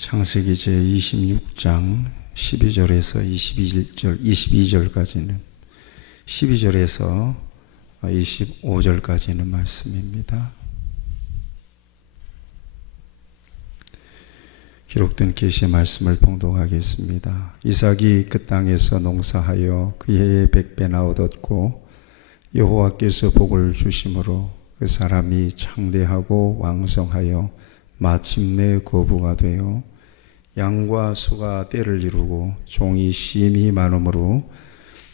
창세기 제26장 12절에서 22절까지는 12절에서 25절까지는 말씀입니다. 기록된 계시의 말씀을 봉독하겠습니다. 이삭이 그 땅에서 농사하여 그 해에 100배나 얻었고 여호와께서 복을 주심으로 그 사람이 창대하고 왕성하여 마침내 거부가 되어 양과 소가 떼를 이루고 종이 심히 많으므로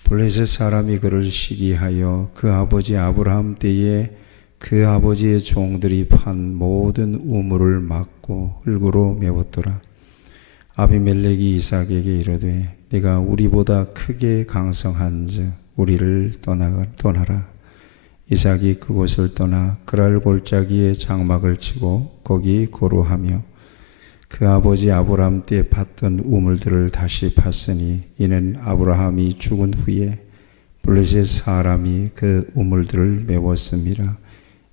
블레셋 사람이 그를 시기하여 그 아버지 아브라함 때에 그 아버지의 종들이 판 모든 우물을 막고 흙으로 메웠더라. 아비멜렉이 이삭에게 이르되 네가 우리보다 크게 강성한즉 우리를 떠나라. 이삭이 그곳을 떠나 그랄 골짜기에 장막을 치고 거기 거루하며 그 아버지 아브라함 때 팠던 우물들을 다시 팠으니 이는 아브라함이 죽은 후에 블레셋 사람이 그 우물들을 메웠습니다.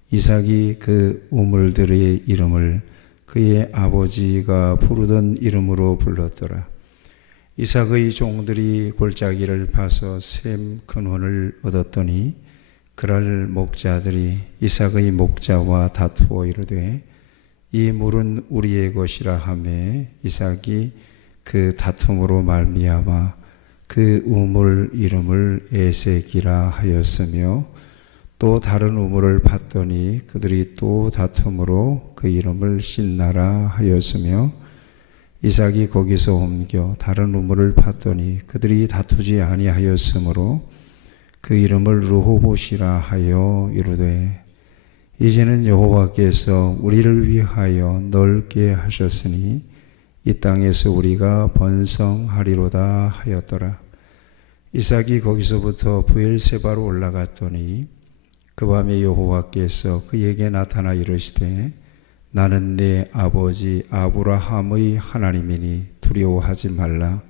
이삭이 그 우물들의 이름을 그의 아버지가 부르던 이름으로 불렀더라. 이삭의 종들이 골짜기를 파서 셈 근원을 얻었더니 그랄 목자들이 이삭의 목자와 다투어 이르되 이 물은 우리의 것이라 하매 이삭이 그 다툼으로 말미암아 그 우물 이름을 에색이라 하였으며 또 다른 우물을 팠더니 그들이 또 다툼으로 그 이름을 신나라 하였으며 이삭이 거기서 옮겨 다른 우물을 팠더니 그들이 다투지 아니하였으므로 그 이름을 르호봇이라 하여 이르되 이제는 여호와께서 우리를 위하여 넓게 하셨으니 이 땅에서 우리가 번성하리로다 하였더라. 이삭이 거기서부터 브엘세바로 올라갔더니 그 밤에 여호와께서 그에게 나타나 이르시되 나는 내 아버지 아브라함의 하나님이니 두려워하지 말라.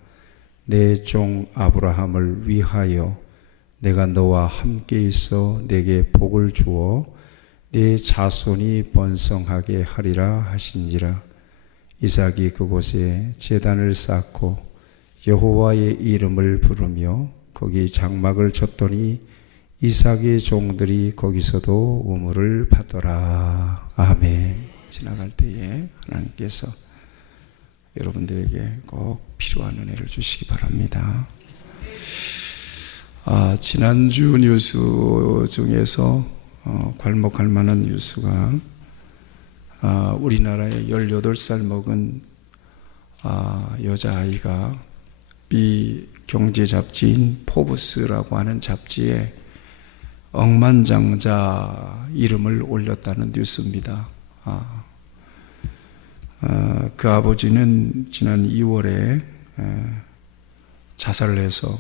내 종 아브라함을 위하여 내가 너와 함께 있어 내게 복을 주어 네 자손이 번성하게 하리라 하신지라. 이삭이 그곳에 제단을 쌓고 여호와의 이름을 부르며 거기 장막을 쳤더니 이삭의 종들이 거기서도 우물을 파더라. 아멘. 지나갈 때에 하나님께서 여러분들에게 꼭 필요한 은혜를 주시기 바랍니다. 지난주 뉴스 중에서 괄목할 만한 뉴스가 우리나라의 18살 먹은 여자아이가 미 경제 잡지인 포브스라고 하는 잡지에 억만장자 이름을 올렸다는 뉴스입니다. 그 아버지는 지난 2월에 자살을 해서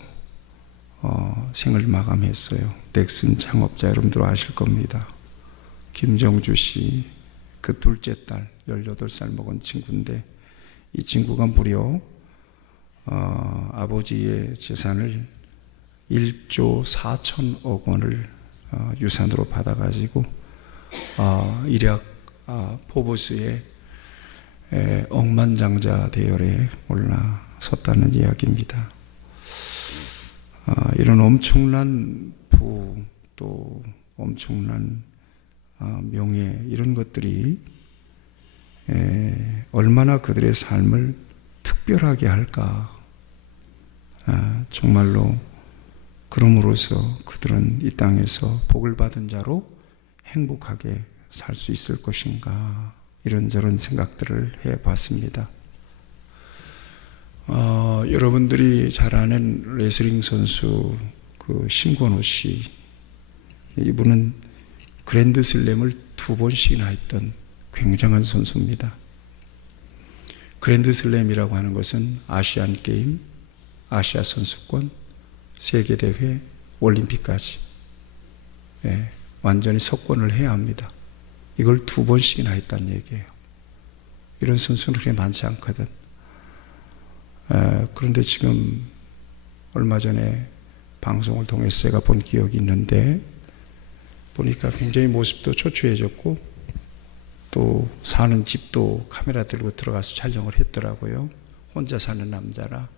생을 마감했어요. 넥슨 창업자 여러분들 아실 겁니다. 김정주 씨, 그 둘째 딸 18살 먹은 친구인데 이 친구가 무려 아버지의 재산을 1조 4천억 원을 유산으로 받아가지고 일약 포브스의 억만장자 대열에 올라섰다는 이야기입니다. 이런 엄청난 부, 또 엄청난 명예, 이런 것들이 얼마나 그들의 삶을 특별하게 할까. 정말로 그럼으로써 그들은 이 땅에서 복을 받은 자로 행복하게 살 수 있을 것인가, 이런저런 생각들을 해봤습니다. 여러분들이 잘 아는 레슬링 선수 그 심건호 씨, 이분은 그랜드슬램을 2번씩이나 했던 굉장한 선수입니다. 그랜드슬램이라고 하는 것은 아시안 게임, 아시아 선수권, 세계대회, 올림픽까지 완전히 석권을 해야 합니다. 이걸 2번씩이나 했다는 얘기예요. 이런 선수는 그렇게 많지 않거든. 그런데 지금 얼마 전에 방송을 통해서 제가 본 기억이 있는데 보니까 굉장히 모습도 초췌해졌고 또 사는 집도 카메라 들고 들어가서 촬영을 했더라고요. 혼자 사는 남자라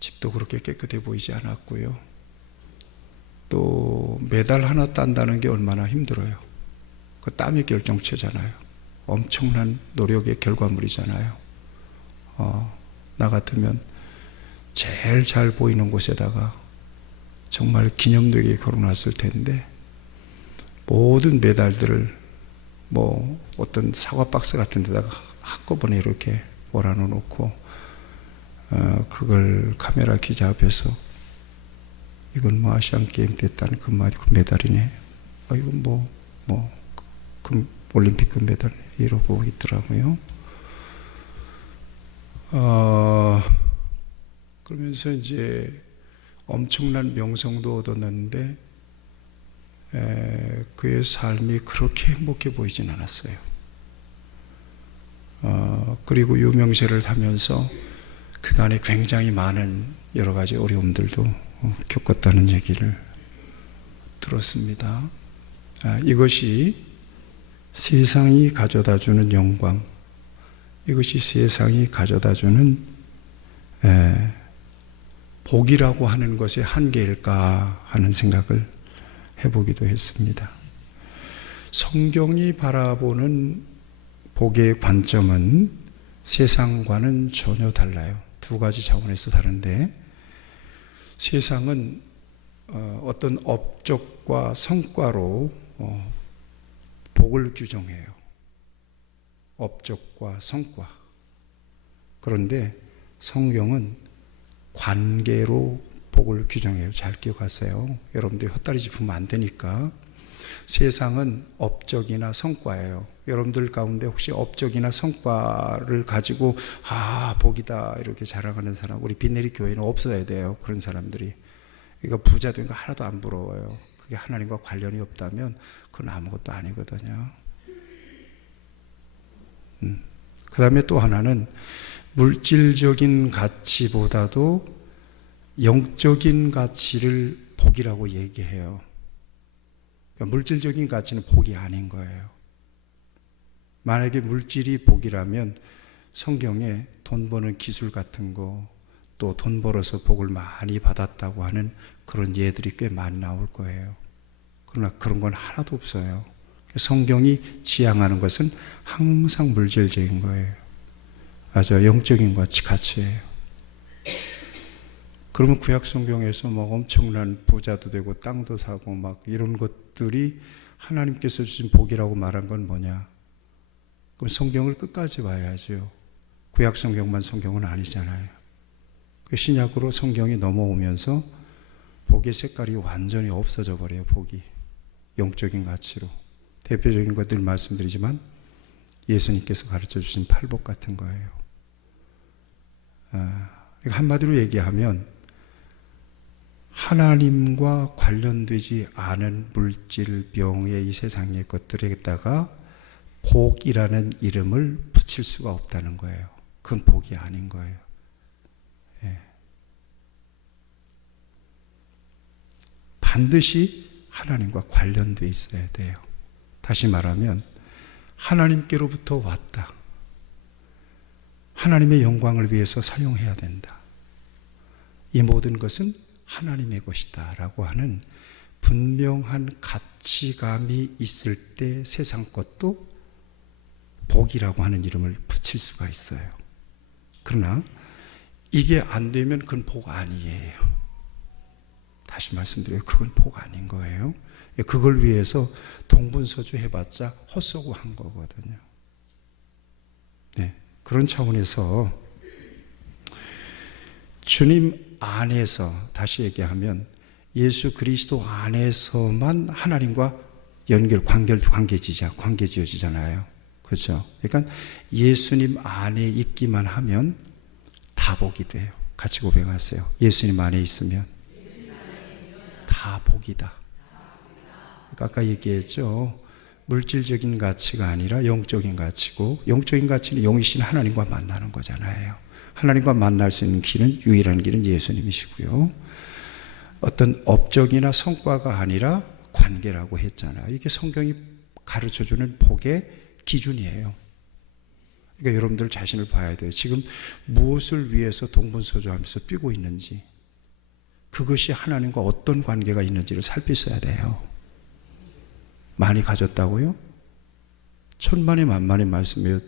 집도 그렇게 깨끗해 보이지 않았고요. 또 메달 하나 딴다는 게 얼마나 힘들어요. 그 땀의 결정체잖아요. 엄청난 노력의 결과물이잖아요. 나 같으면 제일 잘 보이는 곳에다가 정말 기념되게 걸어놨을 텐데 모든 메달들을 뭐 어떤 사과 박스 같은 데다가 한꺼번에 이렇게 몰아넣어 놓고 그걸 카메라 기자 앞에서 이건 뭐 아시안 게임 됐다는 그 메달이네. 이건 올림픽 금메달 이러고 있더라고요. 그러면서 이제 엄청난 명성도 얻었는데 그의 삶이 그렇게 행복해 보이진 않았어요. 그리고 유명세를 타면서 그간에 굉장히 많은 여러 가지 어려움들도 겪었다는 얘기를 들었습니다. 이것이 세상이 가져다주는 영광, 이것이 세상이 가져다주는 복이라고 하는 것의 한계일까 하는 생각을 해보기도 했습니다. 성경이 바라보는 복의 관점은 세상과는 전혀 달라요. 두 가지 차원에서 다른데, 세상은 어떤 업적과 성과로 복을 규정해요. 업적과 성과. 그런데 성경은 관계로 복을 규정해요. 잘 기억하세요. 여러분들이 헛다리 짚으면 안 되니까. 세상은 업적이나 성과예요. 여러분들 가운데 혹시 업적이나 성과를 가지고 복이다 이렇게 자랑하는 사람, 우리 빈내리 교회는 없어야 돼요. 그런 사람들이. 그러니까 부자 된 거 하나도 안 부러워요. 그게 하나님과 관련이 없다면 그건 아무것도 아니거든요. 그 다음에 또 하나는 물질적인 가치보다도 영적인 가치를 복이라고 얘기해요. 그러니까 물질적인 가치는 복이 아닌 거예요. 만약에 물질이 복이라면 성경에 돈 버는 기술 같은 거, 또 돈 벌어서 복을 많이 받았다고 하는 그런 예들이 꽤 많이 나올 거예요. 그러나 그런 건 하나도 없어요. 성경이 지향하는 것은 항상 물질적인 거예요. 아주 영적인 가치예요. 그러면 구약 성경에서 막 엄청난 부자도 되고 땅도 사고 막 이런 것들이 하나님께서 주신 복이라고 말한 건 뭐냐? 그럼 성경을 끝까지 봐야죠. 구약 성경만 성경은 아니잖아요. 신약으로 성경이 넘어오면서 복의 색깔이 완전히 없어져 버려요. 복이 영적인 가치로. 대표적인 것들 말씀드리지만 예수님께서 가르쳐 주신 팔복 같은 거예요. 한마디로 얘기하면 하나님과 관련되지 않은 물질, 명예, 이 세상의 것들에다가 복이라는 이름을 붙일 수가 없다는 거예요. 그건 복이 아닌 거예요. 반드시 하나님과 관련되어 있어야 돼요. 다시 말하면 하나님께로부터 왔다. 하나님의 영광을 위해서 사용해야 된다. 이 모든 것은 하나님의 것이다 라고 하는 분명한 가치감이 있을 때 세상 것도 복이라고 하는 이름을 붙일 수가 있어요. 그러나 이게 안 되면 그건 복 아니에요. 다시 말씀드려요. 그건 복 아닌 거예요. 그걸 위해서 동분서주 해봤자 헛소고 한 거거든요. 네, 그런 차원에서 주님 안에서, 다시 얘기하면 예수 그리스도 안에서만 하나님과 관계 지어지잖아요. 그렇죠? 그러니까 예수님 안에 있기만 하면 다 복이 돼요. 같이 고백하세요. 예수님 안에 있으면 다 복이다. 그러니까 아까 얘기했죠. 물질적인 가치가 아니라 영적인 가치고, 영적인 가치는 영이신 하나님과 만나는 거잖아요. 하나님과 만날 수 있는 길은, 유일한 길은 예수님이시고요. 어떤 업적이나 성과가 아니라 관계라고 했잖아요. 이게 성경이 가르쳐주는 복의 기준이에요. 그러니까 여러분들 자신을 봐야 돼요. 지금 무엇을 위해서 동분서주하면서 뛰고 있는지, 그것이 하나님과 어떤 관계가 있는지를 살피셔야 돼요. 많이 가졌다고요? 천만의 만만의 말씀이에요.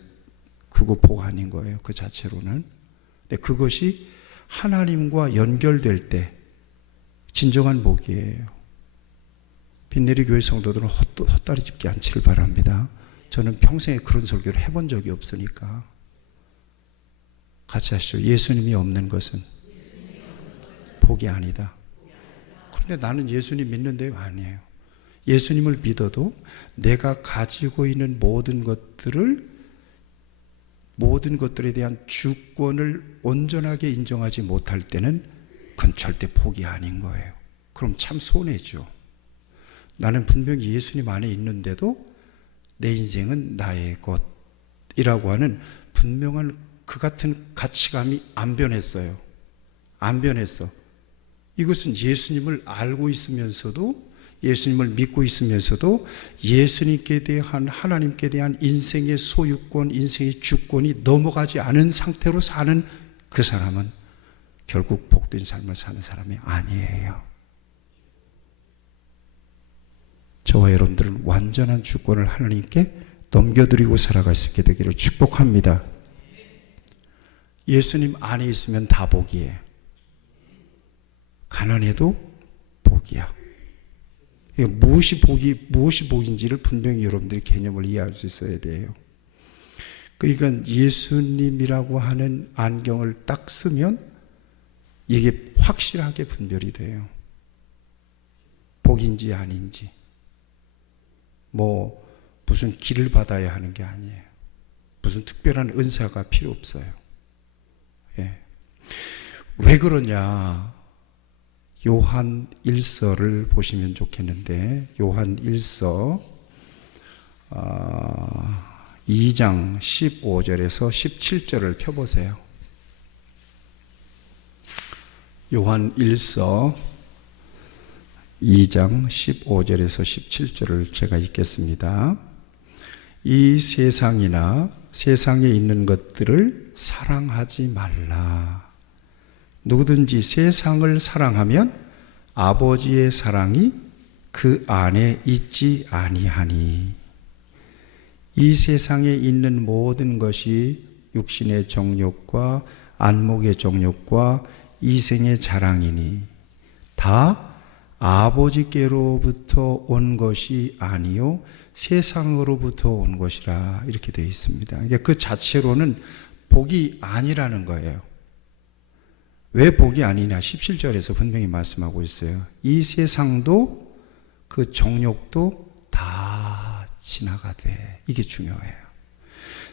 그거 복 아닌 거예요. 그 자체로는. 근데 그것이 하나님과 연결될 때 진정한 복이에요. 빈내리 교회 성도들은 헛다리 짚지 않기를 바랍니다. 저는 평생에 그런 설교를 해본 적이 없으니까. 같이 하시죠. 예수님이 없는 것은 복이 아니다. 그런데 나는 예수님 믿는데요? 아니에요. 예수님을 믿어도 내가 가지고 있는 모든 것들에 대한 주권을 온전하게 인정하지 못할 때는 그건 절대 복이 아닌 거예요. 그럼 참 손해죠. 나는 분명히 예수님 안에 있는데도 내 인생은 나의 것이라고 하는 분명한 그 같은 가치감이 안 변했어요. 안 변했어. 이것은 예수님을 알고 있으면서도, 예수님을 믿고 있으면서도 예수님께 대한, 하나님께 대한 인생의 소유권, 인생의 주권이 넘어가지 않은 상태로 사는 그 사람은 결국 복된 삶을 사는 사람이 아니에요. 저와 여러분들은 완전한 주권을 하나님께 넘겨드리고 살아갈 수 있게 되기를 축복합니다. 예수님 안에 있으면 다 복이에요. 가난해도 복이야. 무엇이 복인지를 분명히 여러분들이 개념을 이해할 수 있어야 돼요. 그러니까 예수님이라고 하는 안경을 딱 쓰면 이게 확실하게 분별이 돼요. 복인지 아닌지. 무슨 길을 받아야 하는 게 아니에요. 무슨 특별한 은사가 필요 없어요. 예. 왜 그러냐? 요한 1서를 보시면 좋겠는데, 요한 1서 2장 15절에서 17절을 펴보세요. 요한 1서 2장 15절에서 17절을 제가 읽겠습니다. 이 세상이나 세상에 있는 것들을 사랑하지 말라. 누구든지 세상을 사랑하면 아버지의 사랑이 그 안에 있지 아니하니. 이 세상에 있는 모든 것이 육신의 정욕과 안목의 정욕과 이생의 자랑이니 다 아버지께로부터 온 것이 아니요 세상으로부터 온 것이라, 이렇게 되어 있습니다. 그러니까 그 자체로는 복이 아니라는 거예요. 왜 복이 아니냐? 17절에서 분명히 말씀하고 있어요. 이 세상도 그 정욕도 다 지나가되. 이게 중요해요.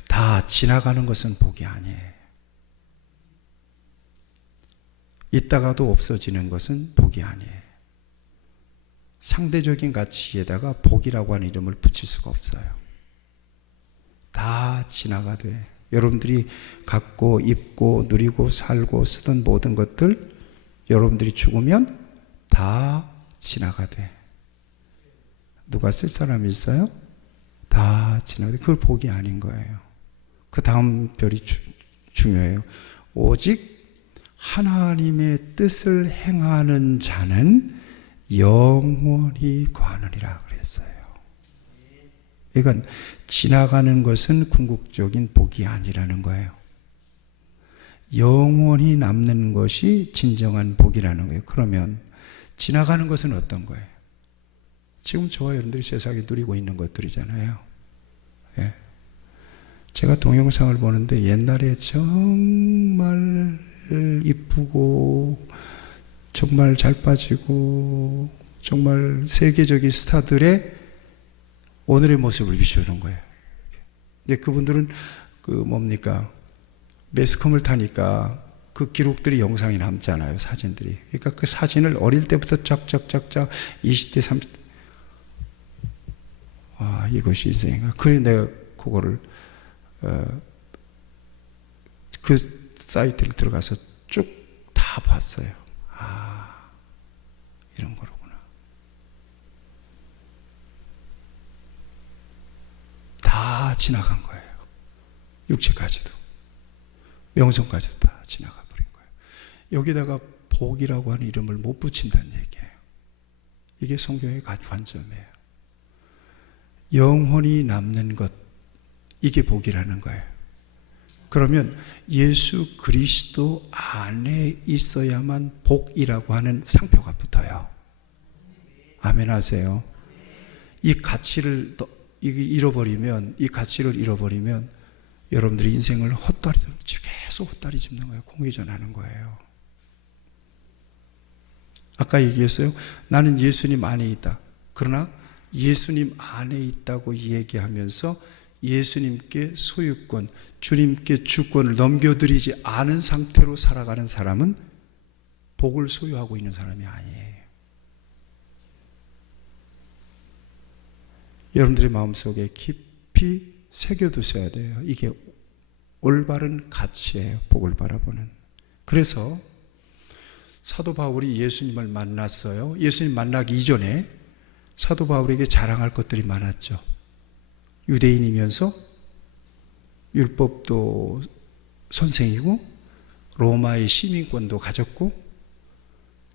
다 지나가는 것은 복이 아니에요. 있다가도 없어지는 것은 복이 아니에요. 상대적인 가치에다가 복이라고 하는 이름을 붙일 수가 없어요. 다 지나가되. 여러분들이 갖고 입고 누리고 살고 쓰던 모든 것들, 여러분들이 죽으면 다 지나가되. 누가 쓸 사람이 있어요? 다 지나가되. 그걸 복이 아닌 거예요. 그 다음 별이 중요해요. 오직 하나님의 뜻을 행하는 자는 영원히 거하느니라 그랬어요. 그러니까 지나가는 것은 궁극적인 복이 아니라는 거예요. 영원히 남는 것이 진정한 복이라는 거예요. 그러면 지나가는 것은 어떤 거예요? 지금 저와 여러분들이 세상에 누리고 있는 것들이잖아요. 예. 제가 동영상을 보는데 옛날에 정말 이쁘고 정말 잘 빠지고 정말 세계적인 스타들의 오늘의 모습을 비추는 거예요. 근데 그분들은 매스컴을 타니까 그 기록들이 영상이 남잖아요. 사진들이. 그러니까 그 사진을 어릴 때부터 쫙쫙쫙쫙 20대 30대 이것이 인생인가. 그래 내가 그거를 그 사이트를 들어가서 쭉 다 봤어요. 이런 거로구나. 다 지나간 거예요. 육체까지도, 명성까지도 다 지나가 버린 거예요. 여기다가 복이라고 하는 이름을 못 붙인다는 얘기예요. 이게 성경의 관점이에요. 영혼이 남는 것, 이게 복이라는 거예요. 그러면 예수 그리스도 안에 있어야만 복이라고 하는 상표가 붙어요. 아멘 하세요. 이 가치를 잃어버리면, 이 가치를 잃어버리면 여러분들이 인생을 계속 헛다리 짚는 거예요. 공회전하는 거예요. 아까 얘기했어요. 나는 예수님 안에 있다. 그러나 예수님 안에 있다고 얘기하면서 예수님께 소유권, 주님께 주권을 넘겨드리지 않은 상태로 살아가는 사람은 복을 소유하고 있는 사람이 아니에요. 여러분들의 마음속에 깊이 새겨두셔야 돼요. 이게 올바른 가치예요. 복을 바라보는. 그래서 사도 바울이 예수님을 만났어요. 예수님 만나기 이전에 사도 바울에게 자랑할 것들이 많았죠. 유대인이면서 율법도 선생이고 로마의 시민권도 가졌고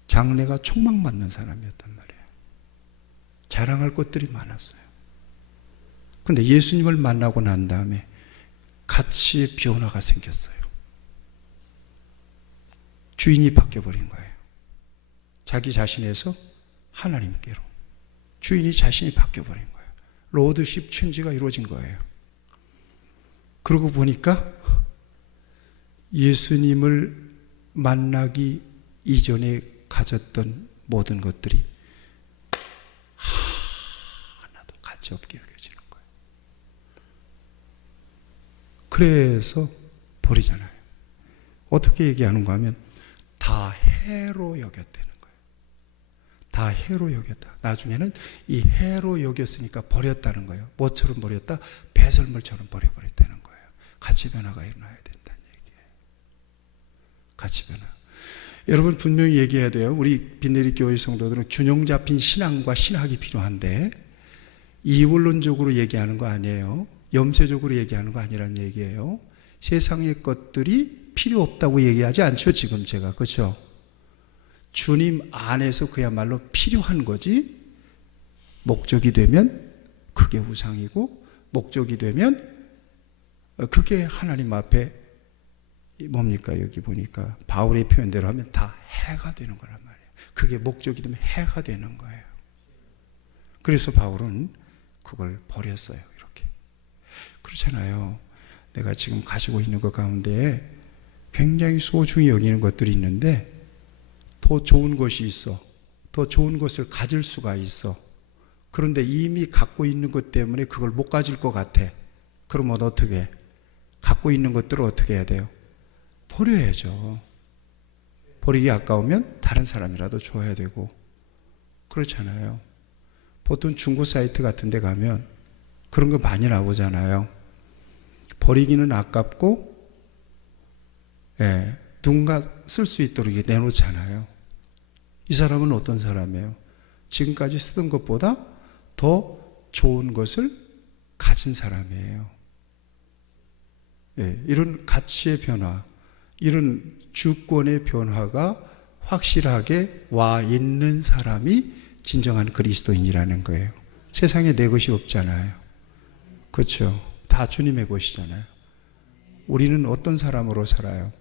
장래가 촉망받는 사람이었단 말이에요. 자랑할 것들이 많았어요. 그런데 예수님을 만나고 난 다음에 가치의 변화가 생겼어요. 주인이 바뀌어버린 거예요. 자기 자신에서 하나님께로 주인이 자신이 바뀌어버린 거예요. 로드십 체인지가 이루어진 거예요. 그러고 보니까 예수님을 만나기 이전에 가졌던 모든 것들이 하나도 가치 없게 여겨지는 거예요. 그래서 버리잖아요. 어떻게 얘기하는가 하면 다 해로 여겼다는 거예요. 다 해로 여겼다. 나중에는 이 해로 여겼으니까 버렸다는 거예요. 뭐처럼 버렸다? 배설물처럼 버려버렸다는 거예요. 가치 변화가 일어나야 된다는 얘기예요. 가치 변화. 여러분 분명히 얘기해야 돼요. 우리 빈내리 교회 성도들은 균형 잡힌 신앙과 신학이 필요한데 이원론적으로 얘기하는 거 아니에요. 염세적으로 얘기하는 거 아니란 얘기예요. 세상의 것들이 필요 없다고 얘기하지 않죠. 지금 제가. 그렇죠? 주님 안에서 그야말로 필요한 거지 목적이 되면 그게 우상이고 목적이 되면 그게 하나님 앞에 뭡니까? 여기 보니까 바울의 표현대로 하면 다 해가 되는 거란 말이에요. 그게 목적이 되면 해가 되는 거예요. 그래서 바울은 그걸 버렸어요. 이렇게. 그렇잖아요. 내가 지금 가지고 있는 것 가운데 굉장히 소중히 여기는 것들이 있는데 더 좋은 것이 있어. 더 좋은 것을 가질 수가 있어. 그런데 이미 갖고 있는 것 때문에 그걸 못 가질 것 같아. 그러면 어떻게 해? 갖고 있는 것들을 어떻게 해야 돼요? 버려야죠. 버리기 아까우면 다른 사람이라도 줘야 되고 그렇잖아요. 보통 중고 사이트 같은 데 가면 그런 거 많이 나오잖아요. 버리기는 아깝고 누군가 쓸 수 있도록 내놓잖아요. 이 사람은 어떤 사람이에요? 지금까지 쓰던 것보다 더 좋은 것을 가진 사람이에요. 이런 가치의 변화, 이런 주권의 변화가 확실하게 와 있는 사람이 진정한 그리스도인이라는 거예요. 세상에 내 것이 없잖아요. 그렇죠? 다 주님의 것이잖아요. 우리는 어떤 사람으로 살아요?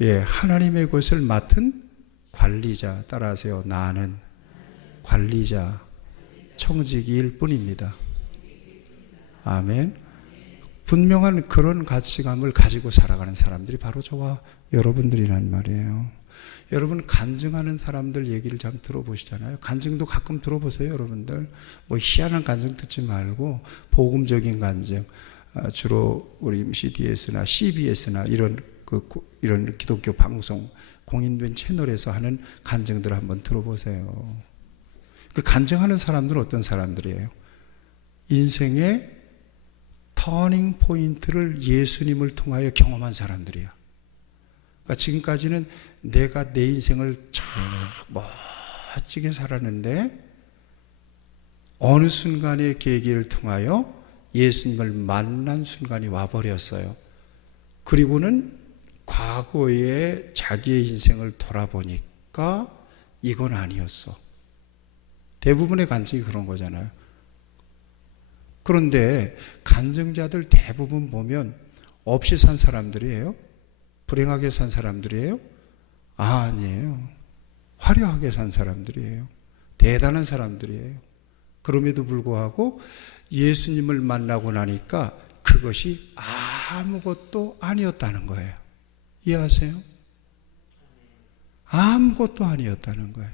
하나님의 것을 맡은 관리자, 따라하세요. 나는 관리자, 청지기일 뿐입니다. 아멘. 분명한 그런 가치감을 가지고 살아가는 사람들이 바로 저와 여러분들이란 말이에요. 여러분 간증하는 사람들 얘기를 좀 들어보시잖아요. 간증도 가끔 들어보세요. 여러분들 뭐 희한한 간증 듣지 말고 복음적인 간증, 주로 우리 CDS나 CBS나 이런 기독교 방송 공인된 채널에서 하는 간증들을 한번 들어보세요. 그 간증하는 사람들은 어떤 사람들이에요? 인생의 터닝 포인트를 예수님을 통하여 경험한 사람들이야. 그러니까 지금까지는 내가 내 인생을 참 멋지게 살았는데 어느 순간의 계기를 통하여 예수님을 만난 순간이 와버렸어요. 그리고는 과거의 자기의 인생을 돌아보니까 이건 아니었어. 대부분의 간증이 그런 거잖아요. 그런데 간증자들 대부분 보면 없이 산 사람들이에요? 불행하게 산 사람들이에요? 아니에요. 화려하게 산 사람들이에요. 대단한 사람들이에요. 그럼에도 불구하고 예수님을 만나고 나니까 그것이 아무것도 아니었다는 거예요. 이해하세요? 아무것도 아니었다는 거예요.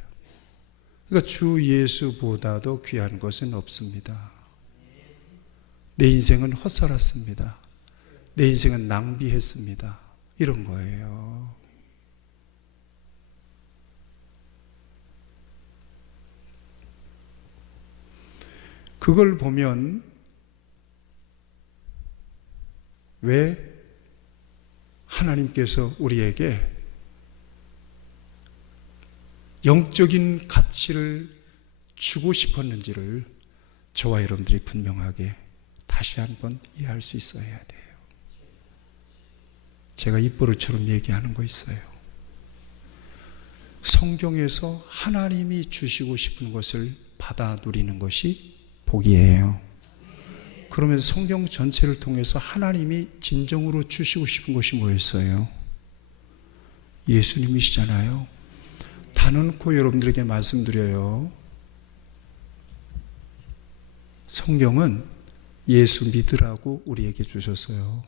그러니까 주 예수보다도 귀한 것은 없습니다. 내 인생은 헛살았습니다. 내 인생은 낭비했습니다. 이런 거예요. 그걸 보면 왜 하나님께서 우리에게 영적인 가치를 주고 싶었는지를 저와 여러분들이 분명하게 다시 한번 이해할 수 있어야 돼요. 제가 입버릇처럼 얘기하는 거 있어요. 성경에서 하나님이 주시고 싶은 것을 받아 누리는 것이 복이에요. 그러면 성경 전체를 통해서 하나님이 진정으로 주시고 싶은 것이 뭐였어요? 예수님이시잖아요. 단언코 여러분들에게 말씀드려요. 성경은 예수 믿으라고 우리에게 주셨어요.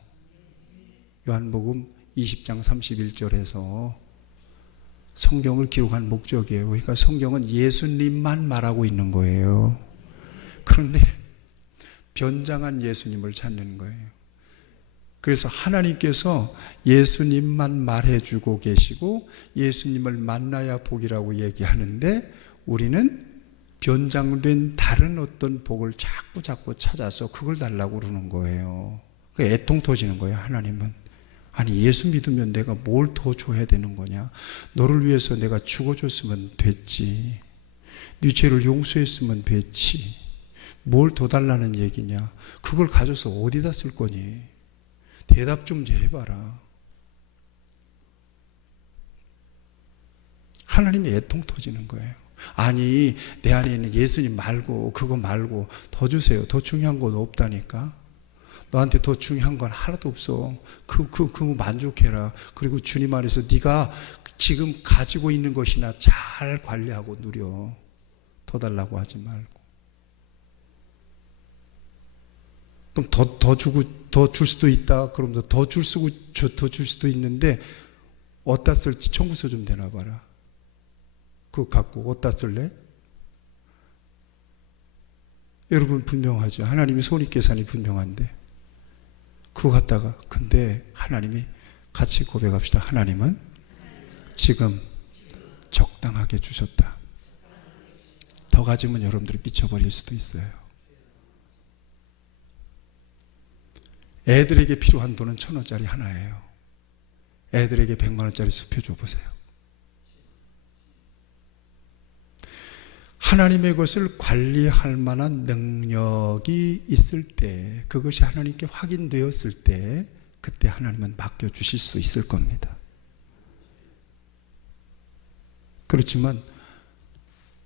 요한복음 20장 31절에서 성경을 기록한 목적이에요. 그러니까 성경은 예수님만 말하고 있는 거예요. 그런데 변장한 예수님을 찾는 거예요. 그래서 하나님께서 예수님만 말해주고 계시고 예수님을 만나야 복이라고 얘기하는데 우리는 변장된 다른 어떤 복을 자꾸 찾아서 그걸 달라고 그러는 거예요. 애통 터지는 거예요. 하나님은 아니 예수 믿으면 내가 뭘 더 줘야 되는 거냐? 너를 위해서 내가 죽어줬으면 됐지. 네 죄를 용서했으면 됐지. 뭘 더 달라는 얘기냐? 그걸 가져서 어디다 쓸 거니? 대답 좀 해봐라. 하나님이 애통 터지는 거예요. 아니 내 안에 있는 예수님 말고 그거 말고 더 주세요. 더 중요한 건 없다니까. 너한테 더 중요한 건 하나도 없어. 그거 만족해라. 그리고 주님 안에서 네가 지금 가지고 있는 것이나 잘 관리하고 누려. 더 달라고 하지 말고. 그럼 더 주고 더 줄 수도 있다. 그럼 더 줄 수도 있는데 어디다 쓸지 청구서 좀 내놔봐라. 그거 갖고 어디다 쓸래? 여러분 분명하죠. 하나님이 손익계산이 분명한데 그거 갖다가 근데 하나님이 같이 고백합시다. 하나님은 지금 적당하게 주셨다. 더 가지면 여러분들이 미쳐버릴 수도 있어요. 애들에게 필요한 돈은 1,000원짜리 하나예요. 애들에게 100만원짜리 수표 줘보세요. 하나님의 것을 관리할 만한 능력이 있을 때, 그것이 하나님께 확인되었을 때, 그때 하나님은 맡겨주실 수 있을 겁니다. 그렇지만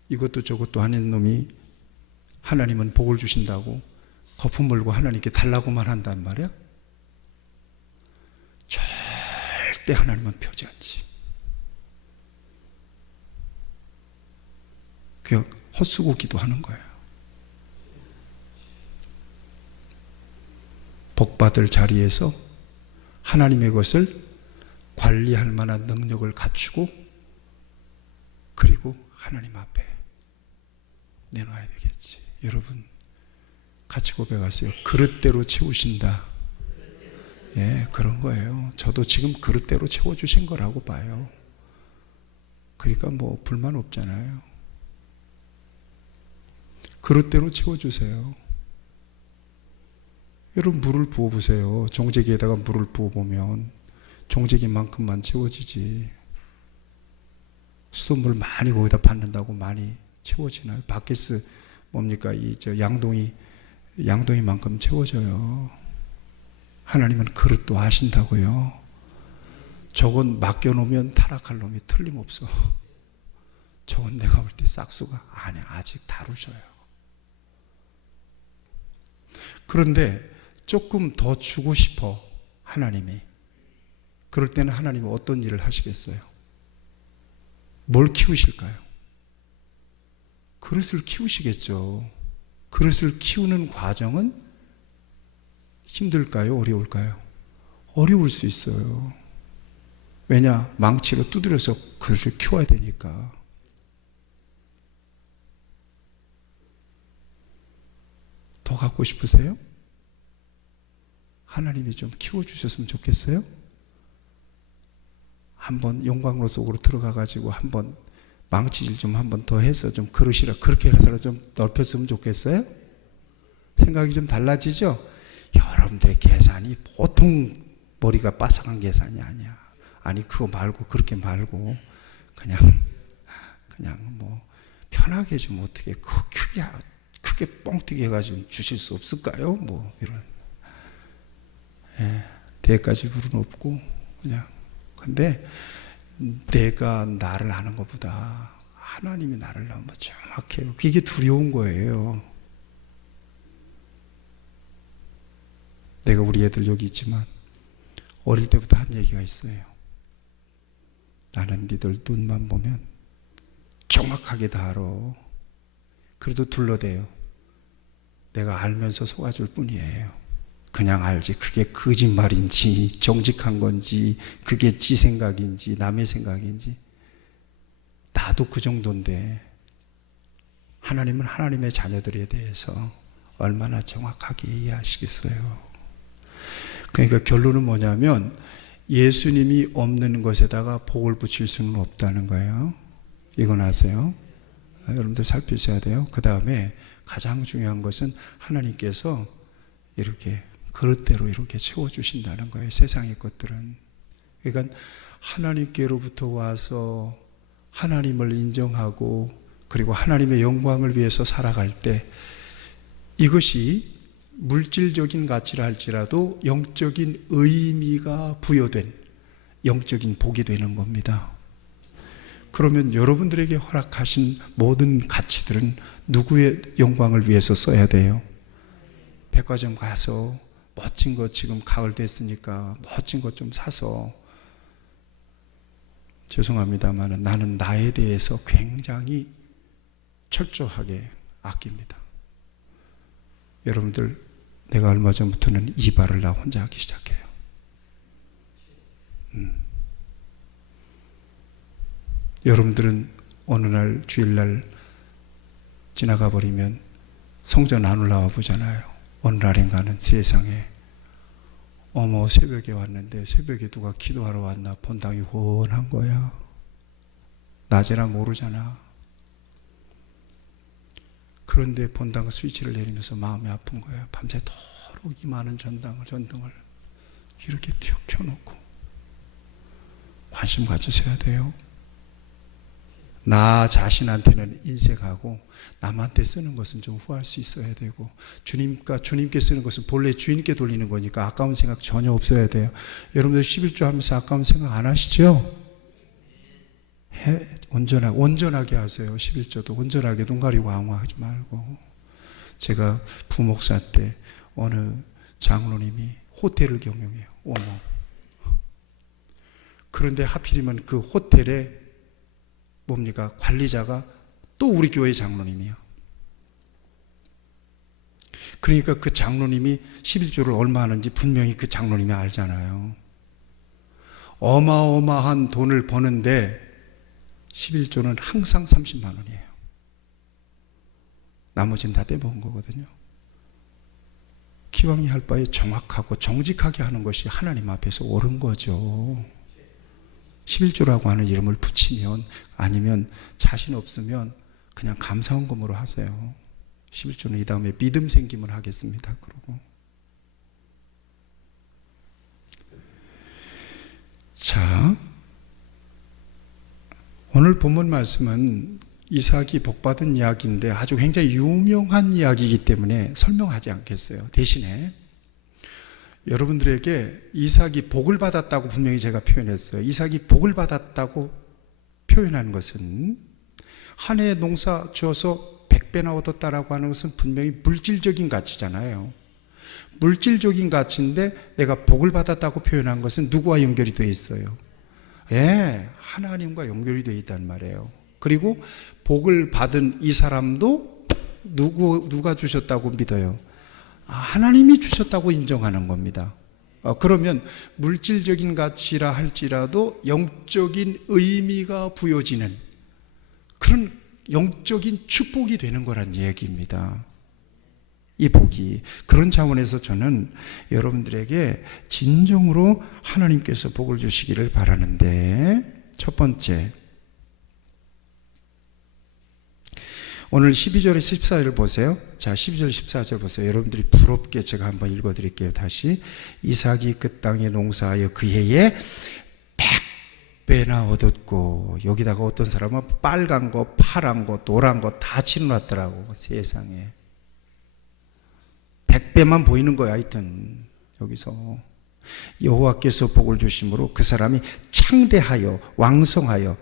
이것도 저것도 하는 놈이 하나님은 복을 주신다고 거품 물고 하나님께 달라고만 한단 말이야? 절대 하나님은 펴지 않지. 그냥 헛수고 기도하는 거예요. 복받을 자리에서 하나님의 것을 관리할 만한 능력을 갖추고 그리고 하나님 앞에 내놔야 되겠지. 여러분 같이 고백하세요. 그릇대로 채우신다. 예, 그런 거예요. 저도 지금 그릇대로 채워주신 거라고 봐요. 그러니까 뭐 불만 없잖아요. 그릇대로 채워주세요. 여러분 물을 부어보세요. 종재기에다가 물을 부어보면 종재기만큼만 채워지지. 수돗물 많이 거기다 받는다고 많이 채워지나요? 바켓스 뭡니까? 양동이 양동이만큼 채워져요. 하나님은 그릇도 아신다고요. 저건 맡겨놓으면 타락할 놈이 틀림없어. 저건 내가 볼 때 싹수가 아니야. 아직 다루셔요. 그런데 조금 더 주고 싶어, 하나님이. 그럴 때는 하나님은 어떤 일을 하시겠어요? 뭘 키우실까요? 그릇을 키우시겠죠. 그릇을 키우는 과정은 힘들까요? 어려울까요? 어려울 수 있어요. 왜냐? 망치로 두드려서 그릇을 키워야 되니까. 더 갖고 싶으세요? 하나님이 좀 키워주셨으면 좋겠어요? 한번 용광로 속으로 들어가가지고 한번 망치질 좀 한번 더 해서 좀 그릇이라 그렇게 해서 좀 넓혔으면 좋겠어요? 생각이 좀 달라지죠? 여러분들의 계산이 보통 머리가 빠삭한 계산이 아니야. 아니 그거 말고 그렇게 말고 그냥 뭐 편하게 좀 어떻게 크게 뻥튀기 해가지고 주실 수 없을까요? 뭐 이런 대까지 불은 없고 그냥. 근데 내가 나를 아는 것보다 하나님이 나를 너무 정확해요. 그게 두려운 거예요. 내가 우리 애들 여기 있지만 어릴 때부터 한 얘기가 있어요. 나는 니들 눈만 보면 정확하게 다 알아. 그래도 둘러대요. 내가 알면서 속아줄 뿐이에요. 그냥 알지 그게 거짓말인지 정직한 건지 그게 지 생각인지 남의 생각인지. 나도 그 정도인데 하나님은 하나님의 자녀들에 대해서 얼마나 정확하게 이해하시겠어요. 그러니까 결론은 뭐냐면 예수님이 없는 것에다가 복을 붙일 수는 없다는 거예요. 이건 아세요? 여러분들 살피셔야 돼요. 그 다음에 가장 중요한 것은 하나님께서 이렇게 그릇대로 이렇게 채워주신다는 거예요. 세상의 것들은. 그러니까 하나님께로부터 와서 하나님을 인정하고 그리고 하나님의 영광을 위해서 살아갈 때 이것이 물질적인 가치라 할지라도 영적인 의미가 부여된 영적인 복이 되는 겁니다. 그러면 여러분들에게 허락하신 모든 가치들은 누구의 영광을 위해서 써야 돼요? 백화점 가서 멋진 거 지금 가을 됐으니까 멋진 것 좀 사서 죄송합니다만 나는 나에 대해서 굉장히 철저하게 아낍니다. 여러분들 내가 얼마 전부터는 이발을 나 혼자 하기 시작해요. 여러분들은 어느 날 주일날 지나가 버리면 성전 안 올라와 보잖아요. 어느 날인가는 세상에 어머 새벽에 왔는데 새벽에 누가 기도하러 왔나 본당이 훤한 거야. 낮에나 모르잖아. 그런데 본당 스위치를 내리면서 마음이 아픈 거야. 밤새도록 이 많은 전등을 이렇게 켜놓고 관심 가지셔야 돼요. 나 자신한테는 인색하고 남한테 쓰는 것은 좀 후할 수 있어야 되고 주님께 쓰는 것은 본래 주인께 돌리는 거니까 아까운 생각 전혀 없어야 돼요. 여러분들 11조 하면서 아까운 생각 안 하시죠? 온전하게 하세요. 11조도 온전하게 눈 가리고 아무 하지 말고. 제가 부목사 때 어느 장로님이 호텔을 경영해요. 어머. 그런데 하필이면 그 호텔에 뭡니까? 관리자가 또 우리 교회 장로님이요. 그러니까 그 장로님이 11조를 얼마 하는지 분명히 그 장로님이 알잖아요. 어마어마한 돈을 버는데 11조는 항상 30만 원이에요. 나머지는 다 떼먹은 거거든요. 기왕이 할 바에 정확하고 정직하게 하는 것이 하나님 앞에서 옳은 거죠. 11조라고 하는 이름을 붙이면 아니면 자신 없으면 그냥 감사원금으로 하세요. 11조는 이 다음에 믿음 생기면 하겠습니다. 그러고 자 오늘 본문 말씀은 이삭이 복받은 이야기인데 아주 굉장히 유명한 이야기이기 때문에 설명하지 않겠어요. 대신에 여러분들에게 이삭이 복을 받았다고 분명히 제가 표현했어요. 이삭이 복을 받았다고 표현한 것은 한 해에 농사 지어서 100배나 얻었다라고 하는 것은 분명히 물질적인 가치잖아요. 물질적인 가치인데 내가 복을 받았다고 표현한 것은 누구와 연결이 되어 있어요? 예, 하나님과 연결이 되어 있단 말이에요. 그리고 복을 받은 이 사람도 누가 주셨다고 믿어요? 하나님이 주셨다고 인정하는 겁니다. 그러면 물질적인 가치라 할지라도 영적인 의미가 부여지는 그런 영적인 축복이 되는 거란 얘기입니다. 이 복이. 그런 차원에서 저는 여러분들에게 진정으로 하나님께서 복을 주시기를 바라는데, 첫 번째, 오늘 12절에 14절을 보세요. 자, 12절 14절 보세요. 여러분들이 부럽게 제가 한번 읽어드릴게요. 다시. 이삭이 그 땅에 농사하여 그 해에 100배나 얻었고, 여기다가 어떤 사람은 빨간 거, 파란 거, 노란 거 다 칠해놨더라고. 세상에 100배만 보이는 거야. 하여튼 여기서 여호와께서 복을 주심으로 그 사람이 창대하여 왕성하여,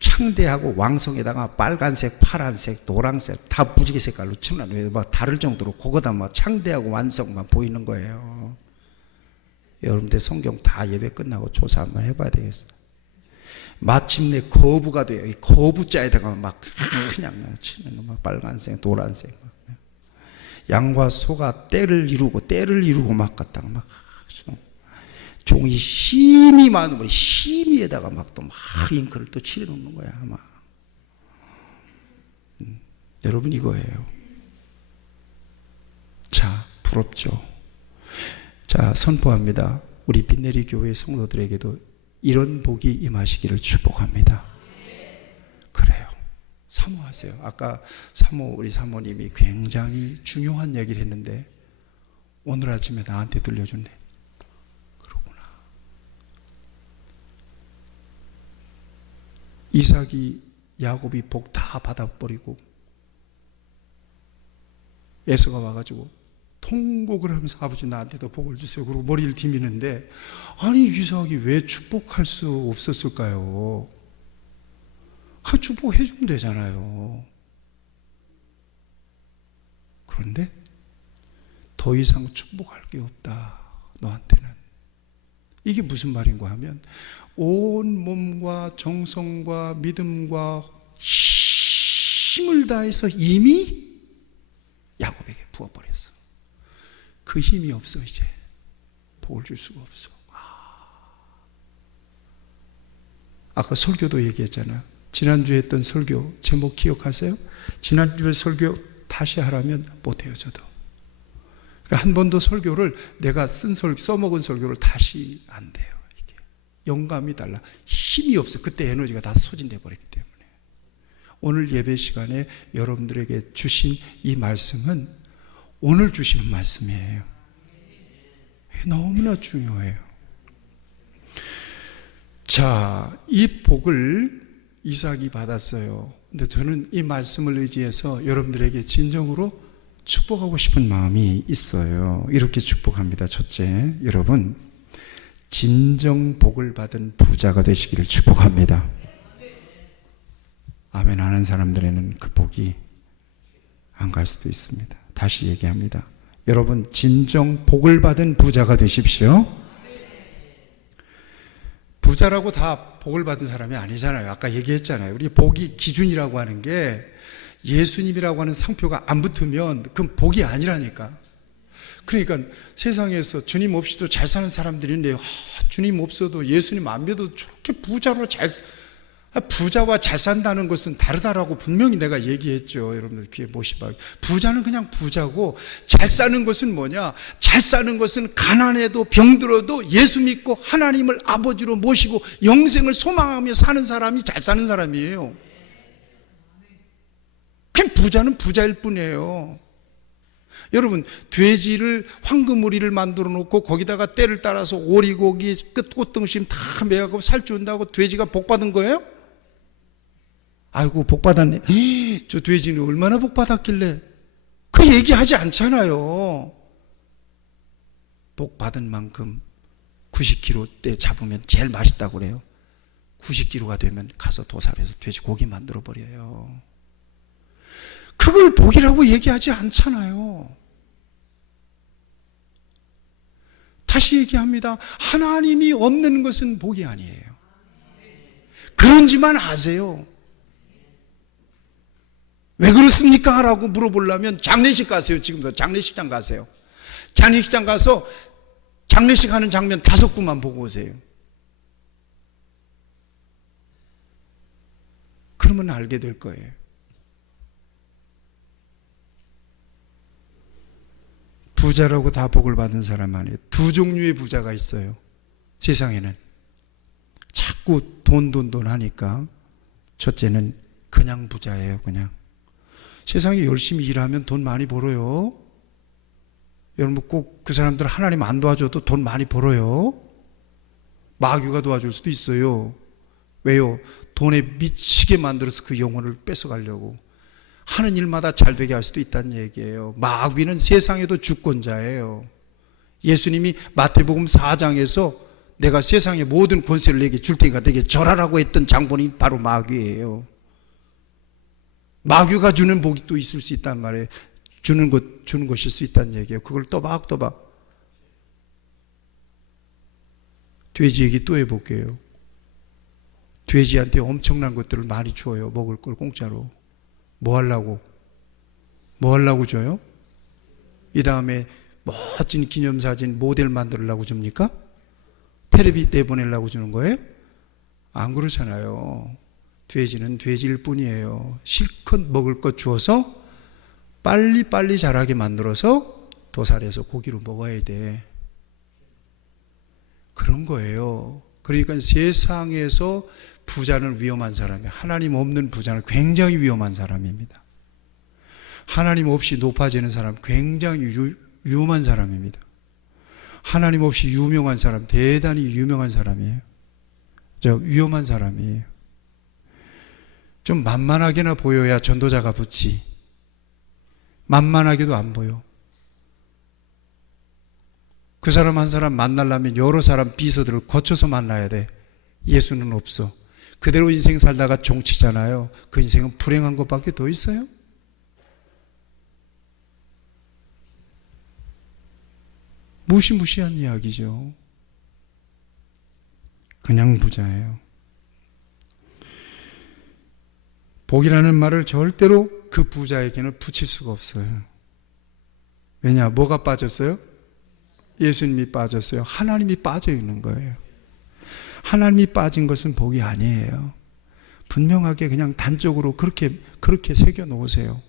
창대하고 왕성에다가 빨간색, 파란색, 노란색 다 무지개 색깔로 칠해놔요. 막 다를 정도로 그거다 막 창대하고 완성만 보이는 거예요. 여러분들 성경 다 예배 끝나고 조사 한번 해봐야 되겠어요. 마침내 거부가 돼요. 이 거부자에다가 막 그냥 치는 막 빨간색, 노란색. 양과 소가 때를 이루고 막 갖다가 막 종이 힘이 많으면 힘에다가 막 또 막 잉크를 또 칠해 놓는 거야. 막. 여러분 이거예요. 자, 부럽죠. 자, 선포합니다. 우리 빛내리 교회 성도들에게도 이런 복이 임하시기를 축복합니다. 그래요. 사모하세요. 아까 우리 사모님이 굉장히 중요한 얘기를 했는데 오늘 아침에 나한테 들려준대. 그러구나. 이삭이 야곱이 복 다 받아버리고 에서가 와가지고 통곡을 하면서 아버지 나한테도 복을 주세요. 그리고 머리를 디미는데, 아니 이삭이 왜 축복할 수 없었을까요? 축복해 주면 되잖아요. 그런데 더 이상 축복할 게 없다, 너한테는. 이게 무슨 말인가 하면 온 몸과 정성과 믿음과 힘을 다해서 이미 야곱에게 부어버렸어. 그 힘이 없어. 이제 복을 줄 수가 없어. 아까 설교도 얘기했잖아요. 지난주에 했던 설교 제목 기억하세요? 지난주에 설교 다시 하라면 못해요. 저도. 그러니까 한 번도 설교를 내가 써먹은 설교를 다시 안 돼요. 이게 영감이 달라. 힘이 없어요. 그때 에너지가 다 소진돼 버렸기 때문에. 오늘 예배 시간에 여러분들에게 주신 이 말씀은 오늘 주시는 말씀이에요. 너무나 중요해요. 자, 이 복을 이삭이 받았어요. 근데 저는 이 말씀을 의지해서 여러분들에게 진정으로 축복하고 싶은 마음이 있어요. 이렇게 축복합니다. 첫째, 여러분 진정 복을 받은 부자가 되시기를 축복합니다. 아멘 하는 사람들에는 그 복이 안 갈 수도 있습니다. 다시 얘기합니다. 여러분 진정 복을 받은 부자가 되십시오. 부자라고 다 복을 받은 사람이 아니잖아요. 아까 얘기했잖아요. 우리 복이 기준이라고 하는 게 예수님이라고 하는 상표가 안 붙으면 그건 복이 아니라니까. 그러니까 세상에서 주님 없이도 잘 사는 사람들이 있는데 주님 없어도 예수님 안 믿어도 저렇게 부자와 잘 산다는 것은 다르다라고 분명히 내가 얘기했죠. 여러분들 귀에 못이박. 부자는 그냥 부자고 잘 사는 것은 뭐냐? 잘 사는 것은 가난해도 병들어도 예수 믿고 하나님을 아버지로 모시고 영생을 소망하며 사는 사람이 잘 사는 사람이에요. 그냥 부자는 부자일 뿐이에요. 여러분 돼지를 황금우리를 만들어 놓고 거기다가 때를 따라서 오리고기 꽃등심 다 매하고 살찌운다고 돼지가 복 받은 거예요? 아이고 복 받았네. 저 돼지는 얼마나 복 받았길래. 그 얘기하지 않잖아요. 복 받은 만큼 90kg대 잡으면 제일 맛있다고 그래요. 90kg가 되면 가서 도살해서 돼지고기 만들어 버려요. 그걸 복이라고 얘기하지 않잖아요. 다시 얘기합니다. 하나님이 없는 것은 복이 아니에요. 그런지만 아세요. 왜 그렇습니까? 라고 물어보려면 장례식 가세요. 지금도 장례식장 가세요. 장례식장 가서 장례식 하는 장면 5구만 보고 오세요. 그러면 알게 될 거예요. 부자라고 다 복을 받은 사람 아니에요. 두 종류의 부자가 있어요. 세상에는. 자꾸 돈 하니까 첫째는 그냥 부자예요. 그냥. 세상에 열심히 일하면 돈 많이 벌어요. 여러분 꼭 그 사람들 하나님 안 도와줘도 돈 많이 벌어요. 마귀가 도와줄 수도 있어요. 왜요? 돈에 미치게 만들어서 그 영혼을 뺏어가려고 하는 일마다 잘 되게 할 수도 있다는 얘기예요. 마귀는 세상에도 주권자예요. 예수님이 마태복음 4장에서 내가 세상의 모든 권세를 내게 줄 테니까 내게 절하라고 했던 장본인이 바로 마귀예요. 마귀가 주는 복이 또 있을 수 있단 말이에요. 주는 것일 수 있다는 얘기예요. 그걸 또박또박. 돼지 얘기 또 해볼게요. 돼지한테 엄청난 것들을 많이 줘요. 먹을 걸 공짜로. 뭐 하려고 줘요? 이 다음에 멋진 기념사진 모델 만들려고 줍니까? 텔레비 내보내려고 주는 거예요? 안 그렇잖아요. 돼지는 돼지일 뿐이에요. 실컷 먹을 것 주어서 빨리 자라게 만들어서 도살해서 고기로 먹어야 돼. 그런 거예요. 그러니까 세상에서 부자는 위험한 사람이에요. 하나님 없는 부자는 굉장히 위험한 사람입니다. 하나님 없이 높아지는 사람 굉장히 위험한 사람입니다. 하나님 없이 유명한 사람 대단히 유명한 사람이에요. 위험한 사람이에요. 좀 만만하게나 보여야 전도자가 붙지. 만만하게도 안 보여. 그 사람 한 사람 만나려면 여러 사람 비서들을 거쳐서 만나야 돼. 예수는 없어. 그대로 인생 살다가 종치잖아요. 그 인생은 불행한 것밖에 더 있어요? 무시무시한 이야기죠. 그냥 부자예요. 복이라는 말을 절대로 그 부자에게는 붙일 수가 없어요. 왜냐? 뭐가 빠졌어요? 예수님이 빠졌어요. 하나님이 빠져 있는 거예요. 하나님이 빠진 것은 복이 아니에요. 분명하게 그냥 단적으로 그렇게 새겨 놓으세요.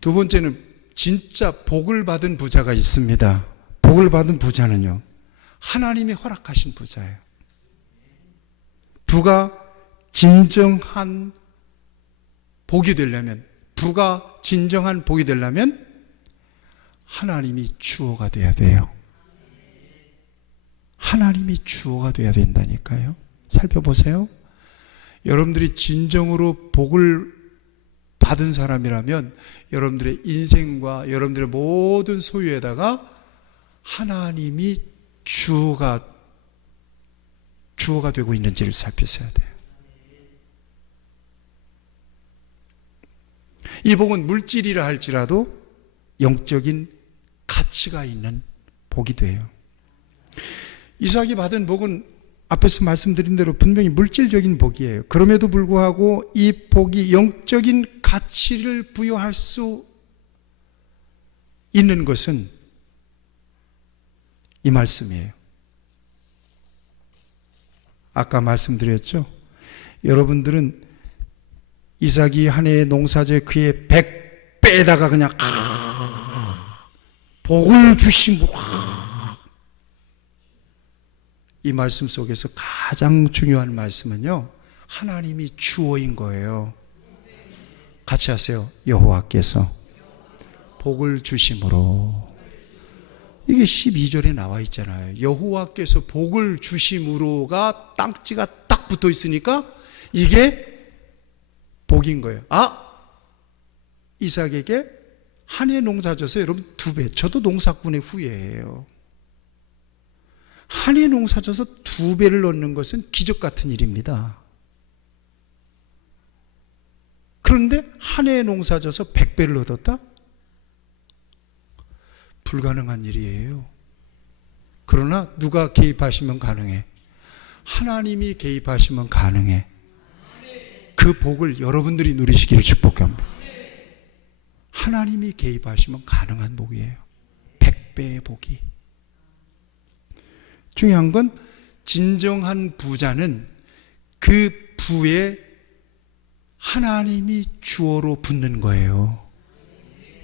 두 번째는 진짜 복을 받은 부자가 있습니다. 복을 받은 부자는요, 하나님이 허락하신 부자예요. 부가 진정한 복이 되려면, 하나님이 주어가 돼야 돼요. 하나님이 주어가 돼야 된다니까요. 살펴보세요. 여러분들이 진정으로 복을 받은 사람이라면 여러분들의 인생과 여러분들의 모든 소유에다가 하나님이 주어가 되고 있는지를 살피셔야 돼요. 이 복은 물질이라 할지라도 영적인 가치가 있는 복이 돼요. 이삭이 받은 복은 앞에서 말씀드린 대로 분명히 물질적인 복이에요. 그럼에도 불구하고 이 복이 영적인 가치를 부여할 수 있는 것은 이 말씀이에요. 아까 말씀드렸죠? 여러분들은 이삭이 한 해의 농사지에 그의 100배에다가 그냥 복을 주심으로, 이 말씀 속에서 가장 중요한 말씀은요, 하나님이 주어인 거예요. 같이 하세요. 여호와께서 복을 주심으로. 이게 12절에 나와 있잖아요. 여호와께서 복을 주심으로가 땅지가 딱 붙어 있으니까 이게 복인 거예요. 이삭에게 한 해 농사 져서 여러분 2배. 저도 농사꾼의 후예예요. 한 해 농사 져서 2배를 얻는 것은 기적 같은 일입니다. 그런데 한 해 농사 져서 100배를 얻었다? 불가능한 일이에요. 그러나 누가 개입하시면 가능해. 하나님이 개입하시면 가능해. 그 복을 여러분들이 누리시기를 축복합니다. 하나님이 개입하시면 가능한 복이에요. 100배의 복이. 중요한 건 진정한 부자는 그 부에 하나님이 주어로 붙는 거예요.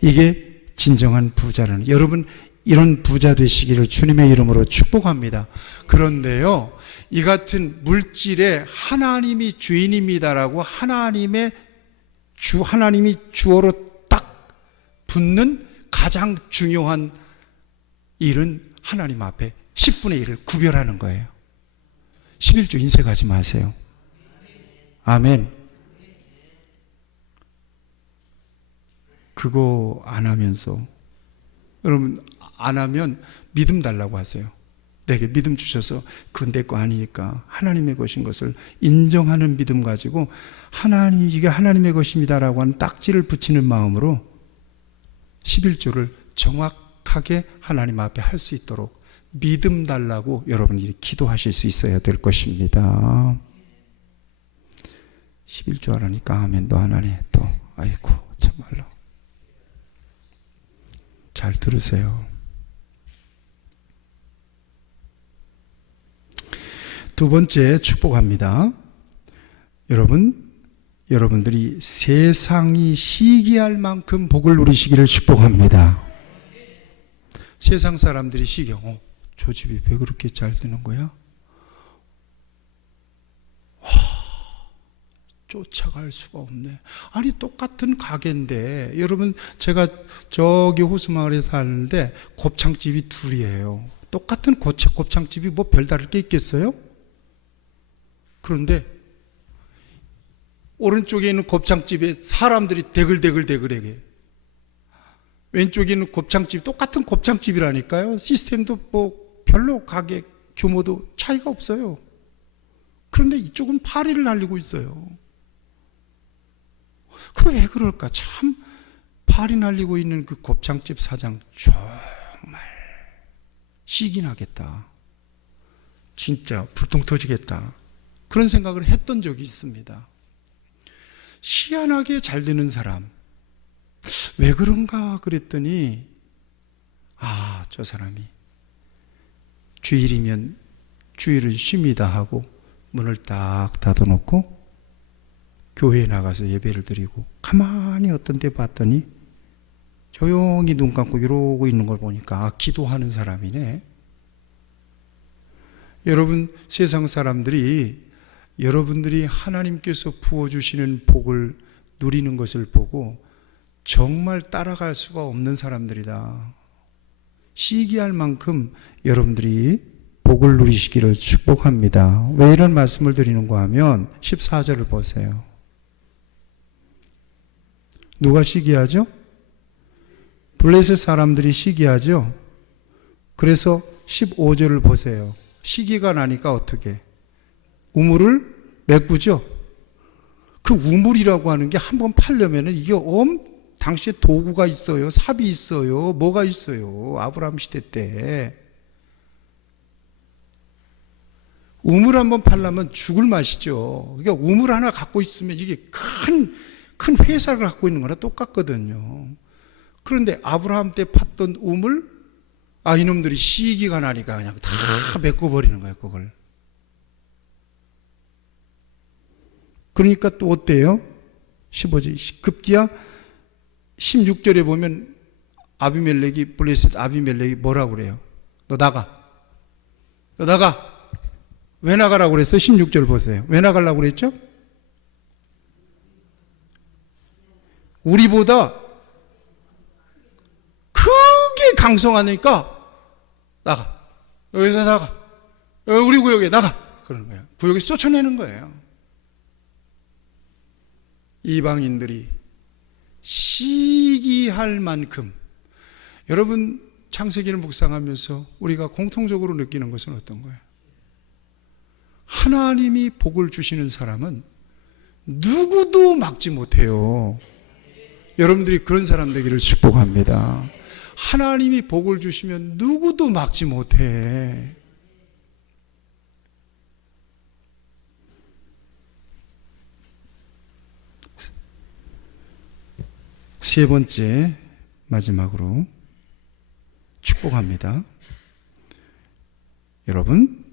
이게 진정한 부자라는. 여러분 이런 부자 되시기를 주님의 이름으로 축복합니다. 그런데요, 이 같은 물질에 하나님이 주인입니다라고 하나님이 주어로 딱 붙는 가장 중요한 일은 하나님 앞에 10분의 1을 구별하는 거예요. 11조 인색하지 마세요. 아멘. 그거 안 하면서, 여러분 안 하면 믿음 달라고 하세요. 내게 믿음 주셔서 그건 내 거 아니니까 하나님의 것인 것을 인정하는 믿음 가지고 이게 하나님의 것입니다라고 하는 딱지를 붙이는 마음으로 11조를 정확하게 하나님 앞에 할 수 있도록 믿음 달라고 여러분이 기도하실 수 있어야 될 것입니다. 11조 하라니까 아멘도 안 하네 또. 아이고 참말로. 잘 들으세요. 두 번째 축복합니다. 여러분들이 세상이 시기할 만큼 복을 누리시기를 축복합니다. 세상 사람들이 저 집이 왜 그렇게 잘 되는 거야? 쫓아갈 수가 없네. 아니 똑같은 가게인데, 여러분 제가 저기 호수마을에 사는데 곱창집이 2이에요. 똑같은 곱창집이 뭐 별다를 게 있겠어요? 그런데 오른쪽에 있는 곱창집에 사람들이 대글대글대글하게, 왼쪽에 있는 곱창집, 똑같은 곱창집이라니까요. 시스템도 뭐 별로 가게 규모도 차이가 없어요. 그런데 이쪽은 파리를 날리고 있어요. 그 왜 그럴까? 참 파리 날리고 있는 그 곱창집 사장 정말 시기 나겠다. 진짜 불똥 터지겠다. 그런 생각을 했던 적이 있습니다. 희한하게 잘 되는 사람, 왜 그런가 그랬더니 저 사람이 주일이면 주일은 쉽니다 하고 문을 딱 닫아놓고 교회에 나가서 예배를 드리고, 가만히 어떤 때 봤더니 조용히 눈 감고 이러고 있는 걸 보니까 기도하는 사람이네. 여러분 세상 사람들이 여러분들이 하나님께서 부어주시는 복을 누리는 것을 보고 정말 따라갈 수가 없는 사람들이다. 시기할 만큼 여러분들이 복을 누리시기를 축복합니다. 왜 이런 말씀을 드리는가 하면 14절을 보세요. 누가 시기하죠? 블레셋 사람들이 시기하죠? 그래서 15절을 보세요. 시기가 나니까 어떻게? 우물을 메꾸죠? 그 우물이라고 하는 게 한번 팔려면 이게 당시에 도구가 있어요. 삽이 있어요. 뭐가 있어요. 아브라함 시대 때. 우물 한번 팔려면 죽을 맛이죠. 그러니까 우물 하나 갖고 있으면 이게 큰 회사를 갖고 있는 거랑 똑같거든요. 그런데 아브라함 때 팠던 우물, 이놈들이 시기가 나니까 그냥 다 메꿔버리는 거예요, 그걸. 그러니까 또 어때요? 15절. 급기야 16절에 보면 블레셋 아비멜렉이 뭐라고 그래요? 너 나가. 왜 나가라고 그랬어요? 16절 보세요. 왜 나가려고 그랬죠? 우리보다 크게 강성하니까 나가. 여기서 나가. 우리 구역에 나가. 그러는 거예요. 구역에서 쫓아내는 거예요. 이방인들이 시기할 만큼, 여러분 창세기를 묵상하면서 우리가 공통적으로 느끼는 것은 어떤 거예요? 하나님이 복을 주시는 사람은 누구도 막지 못해요. 여러분들이 그런 사람 되기를 축복합니다. 하나님이 복을 주시면 누구도 막지 못해. 세 번째, 마지막으로 축복합니다. 여러분,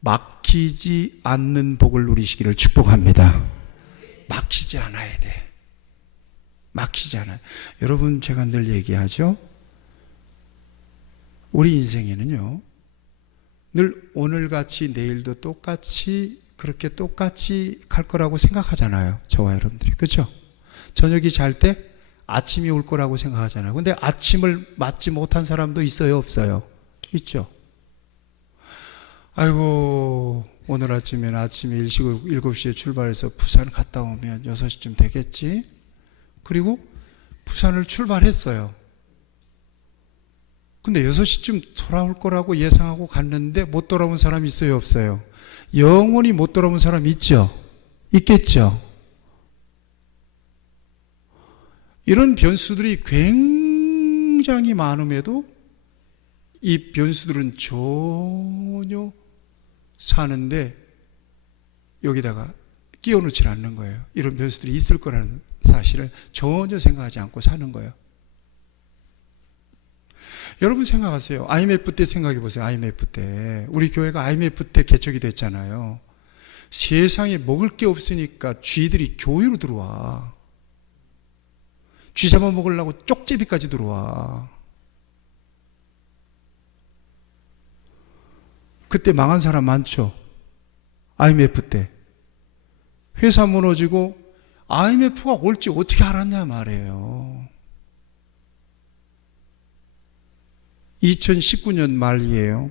막히지 않는 복을 누리시기를 축복합니다. 막히지 않아야 돼. 막히지 않아요. 여러분, 제가 늘 얘기하죠. 우리 인생에는요, 늘 오늘같이 내일도 똑같이 그렇게 똑같이 갈 거라고 생각하잖아요. 저와 여러분들이. 그렇죠? 저녁이 잘 때 아침이 올 거라고 생각하잖아요. 근데 아침을 맞지 못한 사람도 있어요, 없어요? 있죠. 아이고, 오늘 아침에 7시에 출발해서 부산 갔다 오면 6시쯤 되겠지? 그리고 부산을 출발했어요. 근데 6시쯤 돌아올 거라고 예상하고 갔는데 못 돌아온 사람이 있어요, 없어요? 영원히 못 돌아온 사람 있죠? 있겠죠? 이런 변수들이 굉장히 많음에도 이 변수들은 전혀 사는데 여기다가 끼워놓지 않는 거예요. 이런 변수들이 있을 거라는 사실을 전혀 생각하지 않고 사는 거예요. 여러분 생각하세요. IMF 때 생각해 보세요. IMF 때 우리 교회가 IMF 때 개척이 됐잖아요. 세상에 먹을 게 없으니까 쥐들이 교회로 들어와. 쥐 잡아먹으려고 쪽제비까지 들어와. 그때 망한 사람 많죠. IMF 때 회사 무너지고 IMF가 올지 어떻게 알았냐 말이에요. 2019년 말이에요.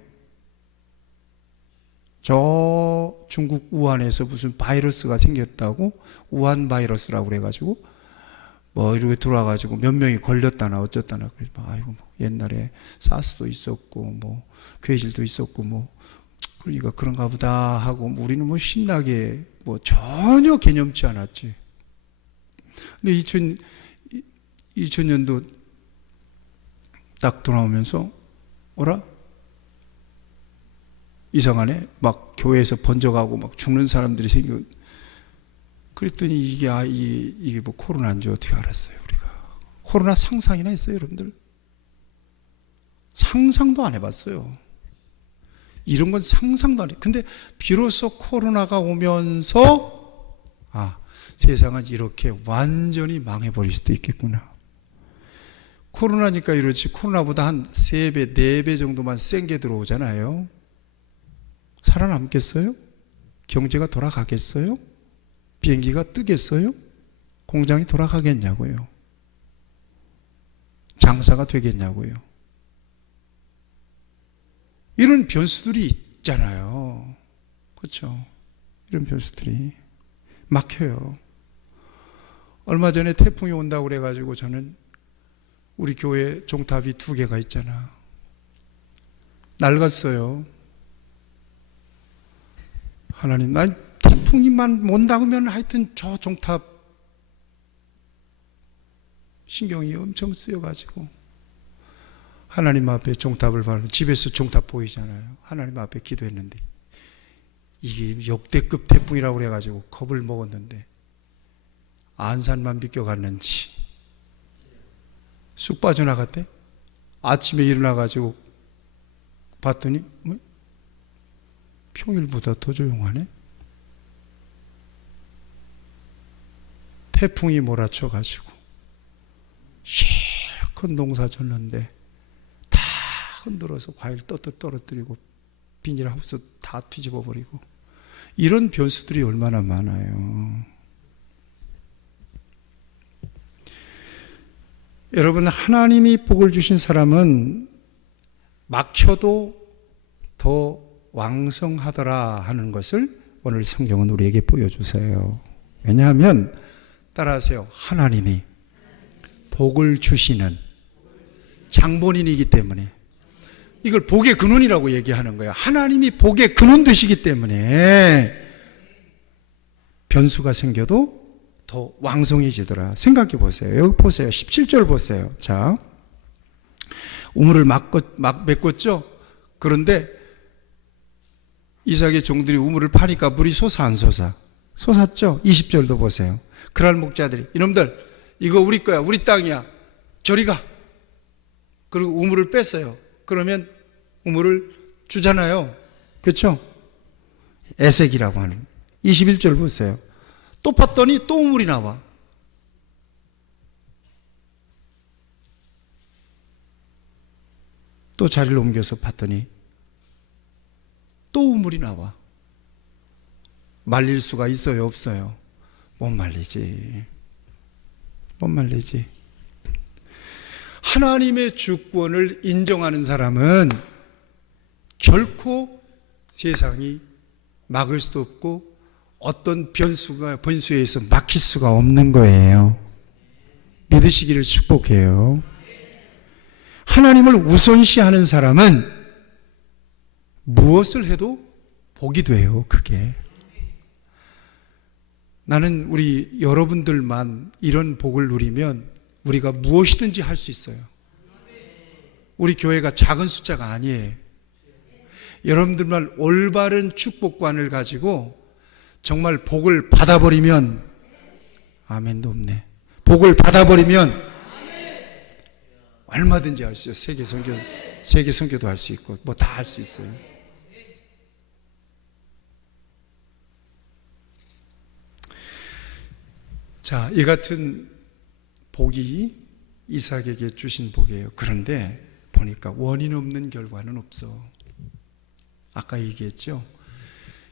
저 중국 우한에서 무슨 바이러스가 생겼다고, 우한 바이러스라고 그래가지고 뭐 이렇게 들어와가지고 몇 명이 걸렸다나 어쩌다나. 그래서 아이고 뭐 옛날에 사스도 있었고 뭐 괴질도 있었고 뭐 그러니까 그런가 보다 하고 우리는 뭐 신나게 뭐 전혀 개념치 않았지. 근데 2000년도 딱 돌아오면서 뭐라? 이상하네. 막 교회에서 번져가고 막 죽는 사람들이 생겨. 그랬더니 이게 뭐 코로나인지 어떻게 알았어요, 우리가. 코로나 상상이나 했어요, 여러분들? 상상도 안 해봤어요. 이런 건 상상도 안 해. 근데 비로소 코로나가 오면서 세상은 이렇게 완전히 망해버릴 수도 있겠구나. 코로나니까 이렇지, 코로나보다 한 3배, 4배 정도만 센 게 들어오잖아요. 살아남겠어요? 경제가 돌아가겠어요? 비행기가 뜨겠어요? 공장이 돌아가겠냐고요? 장사가 되겠냐고요? 이런 변수들이 있잖아요. 그렇죠? 이런 변수들이 막혀요. 얼마 전에 태풍이 온다고 그래가지고 저는 우리 교회 종탑이 2개가 있잖아. 낡았어요. 하나님, 난 태풍이만 온다고 하면 하여튼 저 종탑 신경이 엄청 쓰여가지고 하나님 앞에 종탑을 바로, 집에서 종탑 보이잖아요. 하나님 앞에 기도했는데 이게 역대급 태풍이라고 그래가지고 겁을 먹었는데 안산만 비껴갔는지 쑥 빠져나갔대. 아침에 일어나가지고 봤더니 뭐? 평일보다 더 조용하네. 태풍이 몰아쳐가지고 실컷 농사 졌는데 다 흔들어서 과일 떨어뜨리고 비닐하우스 다 뒤집어 버리고. 이런 변수들이 얼마나 많아요. 여러분, 하나님이 복을 주신 사람은 막혀도 더 왕성하더라 하는 것을 오늘 성경은 우리에게 보여주세요. 왜냐하면 따라하세요. 하나님이 복을 주시는 장본인이기 때문에 이걸 복의 근원이라고 얘기하는 거예요. 하나님이 복의 근원 되시기 때문에 변수가 생겨도 더 왕성해지더라. 생각해 보세요. 여기 보세요. 17절 보세요. 자, 우물을 막 메꿨죠? 그런데 이삭의 종들이 우물을 파니까 물이 솟아 안 솟아? 솟았죠? 20절도 보세요. 그날 목자들이 이놈들 이거 우리 거야. 우리 땅이야. 저리 가. 그리고 우물을 뺐어요. 그러면 우물을 주잖아요. 그렇죠? 에색이라고 하는 21절 보세요. 또 팠더니 또 우물이 나와. 또 자리를 옮겨서 팠더니 또 우물이 나와. 말릴 수가 있어요? 없어요? 못 말리지. 못 말리지. 하나님의 주권을 인정하는 사람은 결코 세상이 막을 수도 없고 어떤 변수에 의해서 막힐 수가 없는 거예요. 믿으시기를 축복해요. 하나님을 우선시하는 사람은 무엇을 해도 복이 돼요. 그게. 나는 우리 여러분들만 이런 복을 누리면 우리가 무엇이든지 할 수 있어요. 우리 교회가 작은 숫자가 아니에요. 여러분들만 올바른 축복관을 가지고 정말 복을 받아버리면, 아멘도 없네. 복을 받아버리면 얼마든지 할 수 있어요. 세계 선교도 할 수 있고 뭐 다 할 수 있어요. 자, 이 같은 복이 이삭에게 주신 복이에요. 그런데 보니까 원인 없는 결과는 없어. 아까 얘기했죠.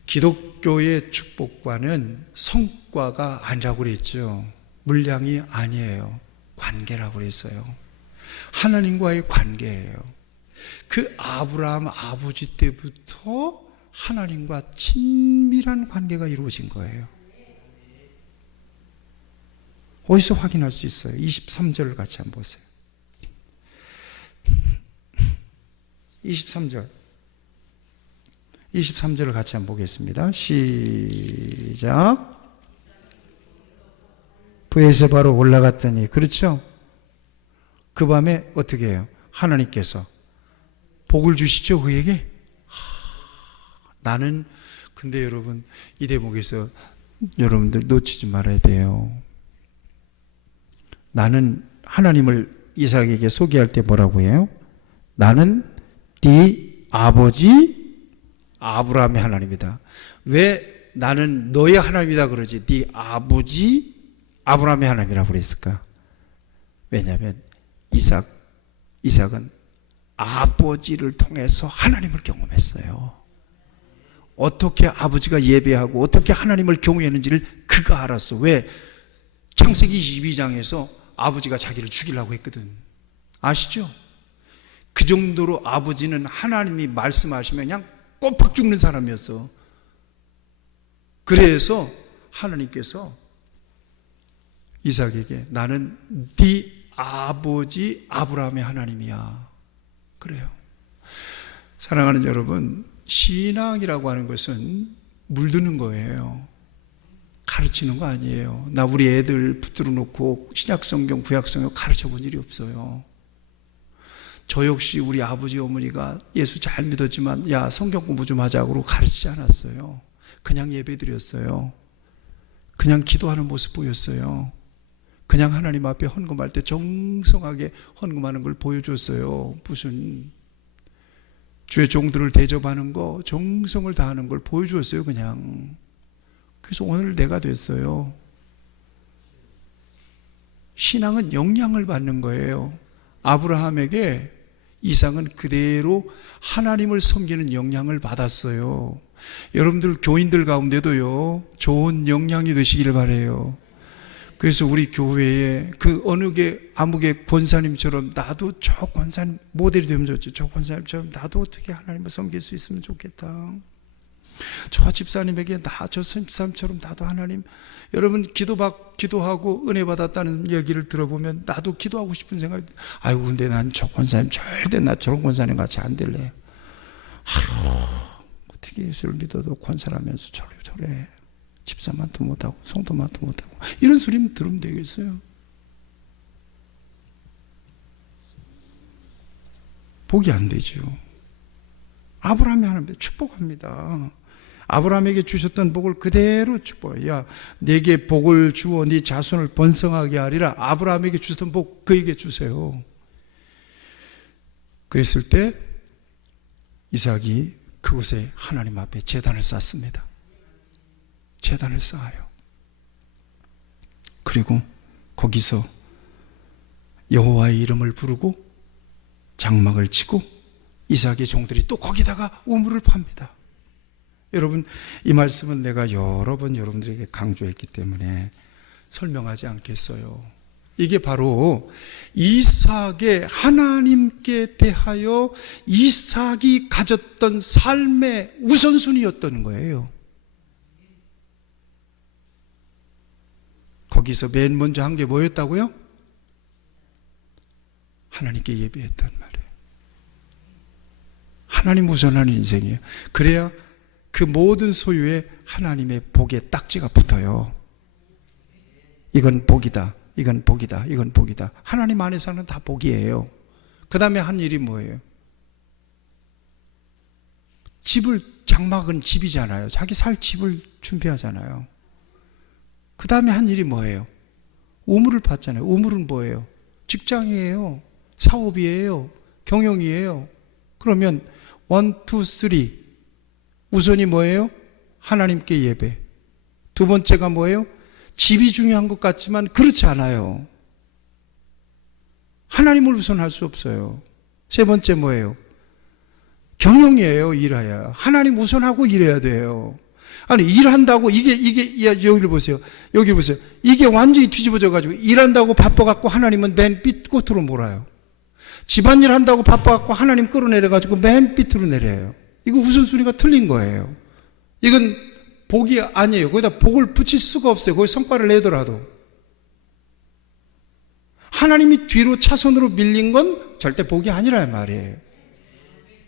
기독교의 축복과는 성과가 아니라고 그랬죠. 물량이 아니에요. 관계라고 그랬어요. 하나님과의 관계예요. 그 아브라함 아버지 때부터 하나님과 친밀한 관계가 이루어진 거예요. 어디서 확인할 수 있어요? 23절을 같이 한번 보세요. 23절을 같이 한번 보겠습니다. 시작. 브에세바로 올라갔더니, 그렇죠? 그 밤에 어떻게 해요? 하나님께서 복을 주시죠, 그에게? 나는, 근데 여러분, 이 대목에서 여러분들 놓치지 말아야 돼요. 나는 하나님을 이삭에게 소개할 때 뭐라고 해요? 나는 네 아버지 아브라함의 하나님이다. 왜 나는 너의 하나님이다 그러지 네 아버지 아브라함의 하나님이라고 그랬을까? 왜냐하면 이삭은 아버지를 통해서 하나님을 경험했어요. 어떻게 아버지가 예배하고 어떻게 하나님을 경외했는지를 그가 알았어. 왜? 창세기 22장에서 아버지가 자기를 죽이려고 했거든. 아시죠? 그 정도로 아버지는 하나님이 말씀하시면 그냥 꼬박 죽는 사람이었어. 그래서 하나님께서 이삭에게 나는 네 아버지 아브라함의 하나님이야. 그래요. 사랑하는 여러분, 신앙이라고 하는 것은 물드는 거예요. 가르치는 거 아니에요. 나 우리 애들 붙들어 놓고 신약성경 구약성경 가르쳐 본 일이 없어요. 저 역시 우리 아버지 어머니가 예수 잘 믿었지만 야 성경 공부 좀 하자고 가르치지 않았어요. 그냥 예배 드렸어요. 그냥 기도하는 모습 보였어요. 그냥 하나님 앞에 헌금할 때 정성하게 헌금하는 걸 보여줬어요. 무슨 주의 종들을 대접하는 거 정성을 다하는 걸 보여줬어요. 그냥. 그래서 오늘 내가 됐어요. 신앙은 영향을 받는 거예요. 아브라함에게 이삭은 그대로 하나님을 섬기는 영향을 받았어요. 여러분들 교인들 가운데도요, 좋은 영향이 되시기를 바라요. 그래서 우리 교회에 그 어느 게 아무개 권사님처럼 나도 저 권사님 모델이 되면 좋지. 저 권사님처럼 나도 어떻게 하나님을 섬길 수 있으면 좋겠다. 저 집사님에게 저 집사님처럼 나도 하나님. 여러분 기도하고 은혜 받았다는 얘기를 들어보면 나도 기도하고 싶은 생각이, 아이고 근데 난 저 권사님 절대 나 저런 권사님 같이 안 될래. 아유 어떻게 예수를 믿어도 권사라면서 저래 집사만도 못하고 성도만도 못하고 이런 소리 들으면 되겠어요? 복이 안 되죠. 아브라함이 하나님께 축복합니다. 아브라함에게 주셨던 복을 그대로 축복해. 야, 내게 복을 주어 네 자손을 번성하게 하리라. 아브라함에게 주셨던 복 그에게 주세요. 그랬을 때 이삭이 그곳에 하나님 앞에 제단을 쌓습니다. 제단을 쌓아요. 그리고 거기서 여호와의 이름을 부르고 장막을 치고 이삭의 종들이 또 거기다가 우물을 팝니다. 여러분, 이 말씀은 내가 여러 번 여러분들에게 강조했기 때문에 설명하지 않겠어요. 이게 바로 이삭의 하나님께 대하여 이삭이 가졌던 삶의 우선순위였던 거예요. 거기서 맨 먼저 한 게 뭐였다고요? 하나님께 예배했단 말이에요. 하나님 우선하는 인생이에요. 그래야 그 모든 소유에 하나님의 복의 딱지가 붙어요. 이건 복이다. 이건 복이다. 이건 복이다. 하나님 안에서는 다 복이에요. 그 다음에 한 일이 뭐예요? 장막은 집이잖아요. 자기 살 집을 준비하잖아요. 그 다음에 한 일이 뭐예요? 우물을 팠잖아요. 우물은 뭐예요? 직장이에요. 사업이에요. 경영이에요. 그러면 1, 2, 3 우선이 뭐예요? 하나님께 예배. 두 번째가 뭐예요? 집이 중요한 것 같지만 그렇지 않아요. 하나님을 우선할 수 없어요. 세 번째 뭐예요? 경영이에요. 일해야. 하나님 우선하고 일해야 돼요. 아니 일한다고 여기를 보세요. 여기를 보세요. 이게 완전히 뒤집어져 가지고 일한다고 바빠 갖고 하나님은 맨 끝으로 몰아요. 집안일 한다고 바빠 갖고 하나님 끌어내려 가지고 맨 밑으로 내려요. 이거 우선순위가 틀린 거예요. 이건 복이 아니에요. 거기다 복을 붙일 수가 없어요. 거기 성과를 내더라도. 하나님이 뒤로 차선으로 밀린 건 절대 복이 아니란 말이에요.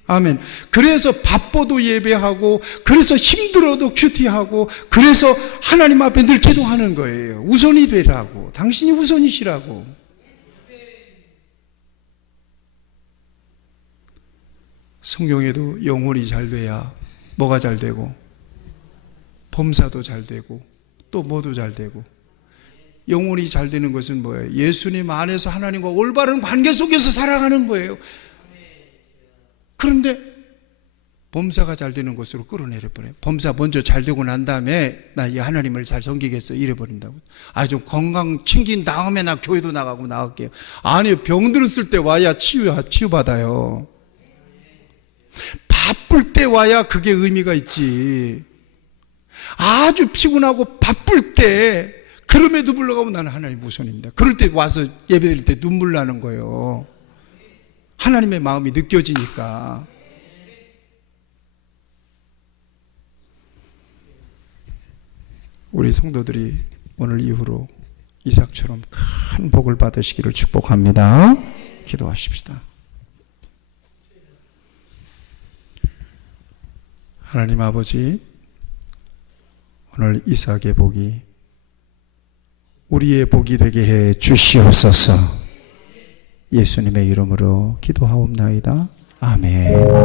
아멘. 그래서 바빠도 예배하고, 그래서 힘들어도 큐티하고, 그래서 하나님 앞에 늘 기도하는 거예요. 우선이 되라고. 당신이 우선이시라고. 성경에도 영혼이 잘 돼야 뭐가 잘 되고, 범사도 잘 되고, 또 뭐도 잘 되고. 영혼이 잘 되는 것은 뭐예요? 예수님 안에서 하나님과 올바른 관계 속에서 살아가는 거예요. 그런데 범사가 잘 되는 것으로 끌어내려 버려요. 범사 먼저 잘 되고 난 다음에 나 이 하나님을 잘 섬기겠어 이래 버린다고. 좀 건강 챙긴 다음에 나 교회도 나갈게요. 아니요, 병 들었을 때 와야 치유받아요. 바쁠 때 와야 그게 의미가 있지. 아주 피곤하고 바쁠 때, 그럼에도 불구하고 나는 하나님 우선입니다. 그럴 때 와서 예배드릴 때 눈물 나는 거예요. 하나님의 마음이 느껴지니까. 우리 성도들이 오늘 이후로 이삭처럼 큰 복을 받으시기를 축복합니다. 기도하십시다. 하나님 아버지, 오늘 이삭의 복이 우리의 복이 되게 해 주시옵소서. 예수님의 이름으로 기도하옵나이다. 아멘.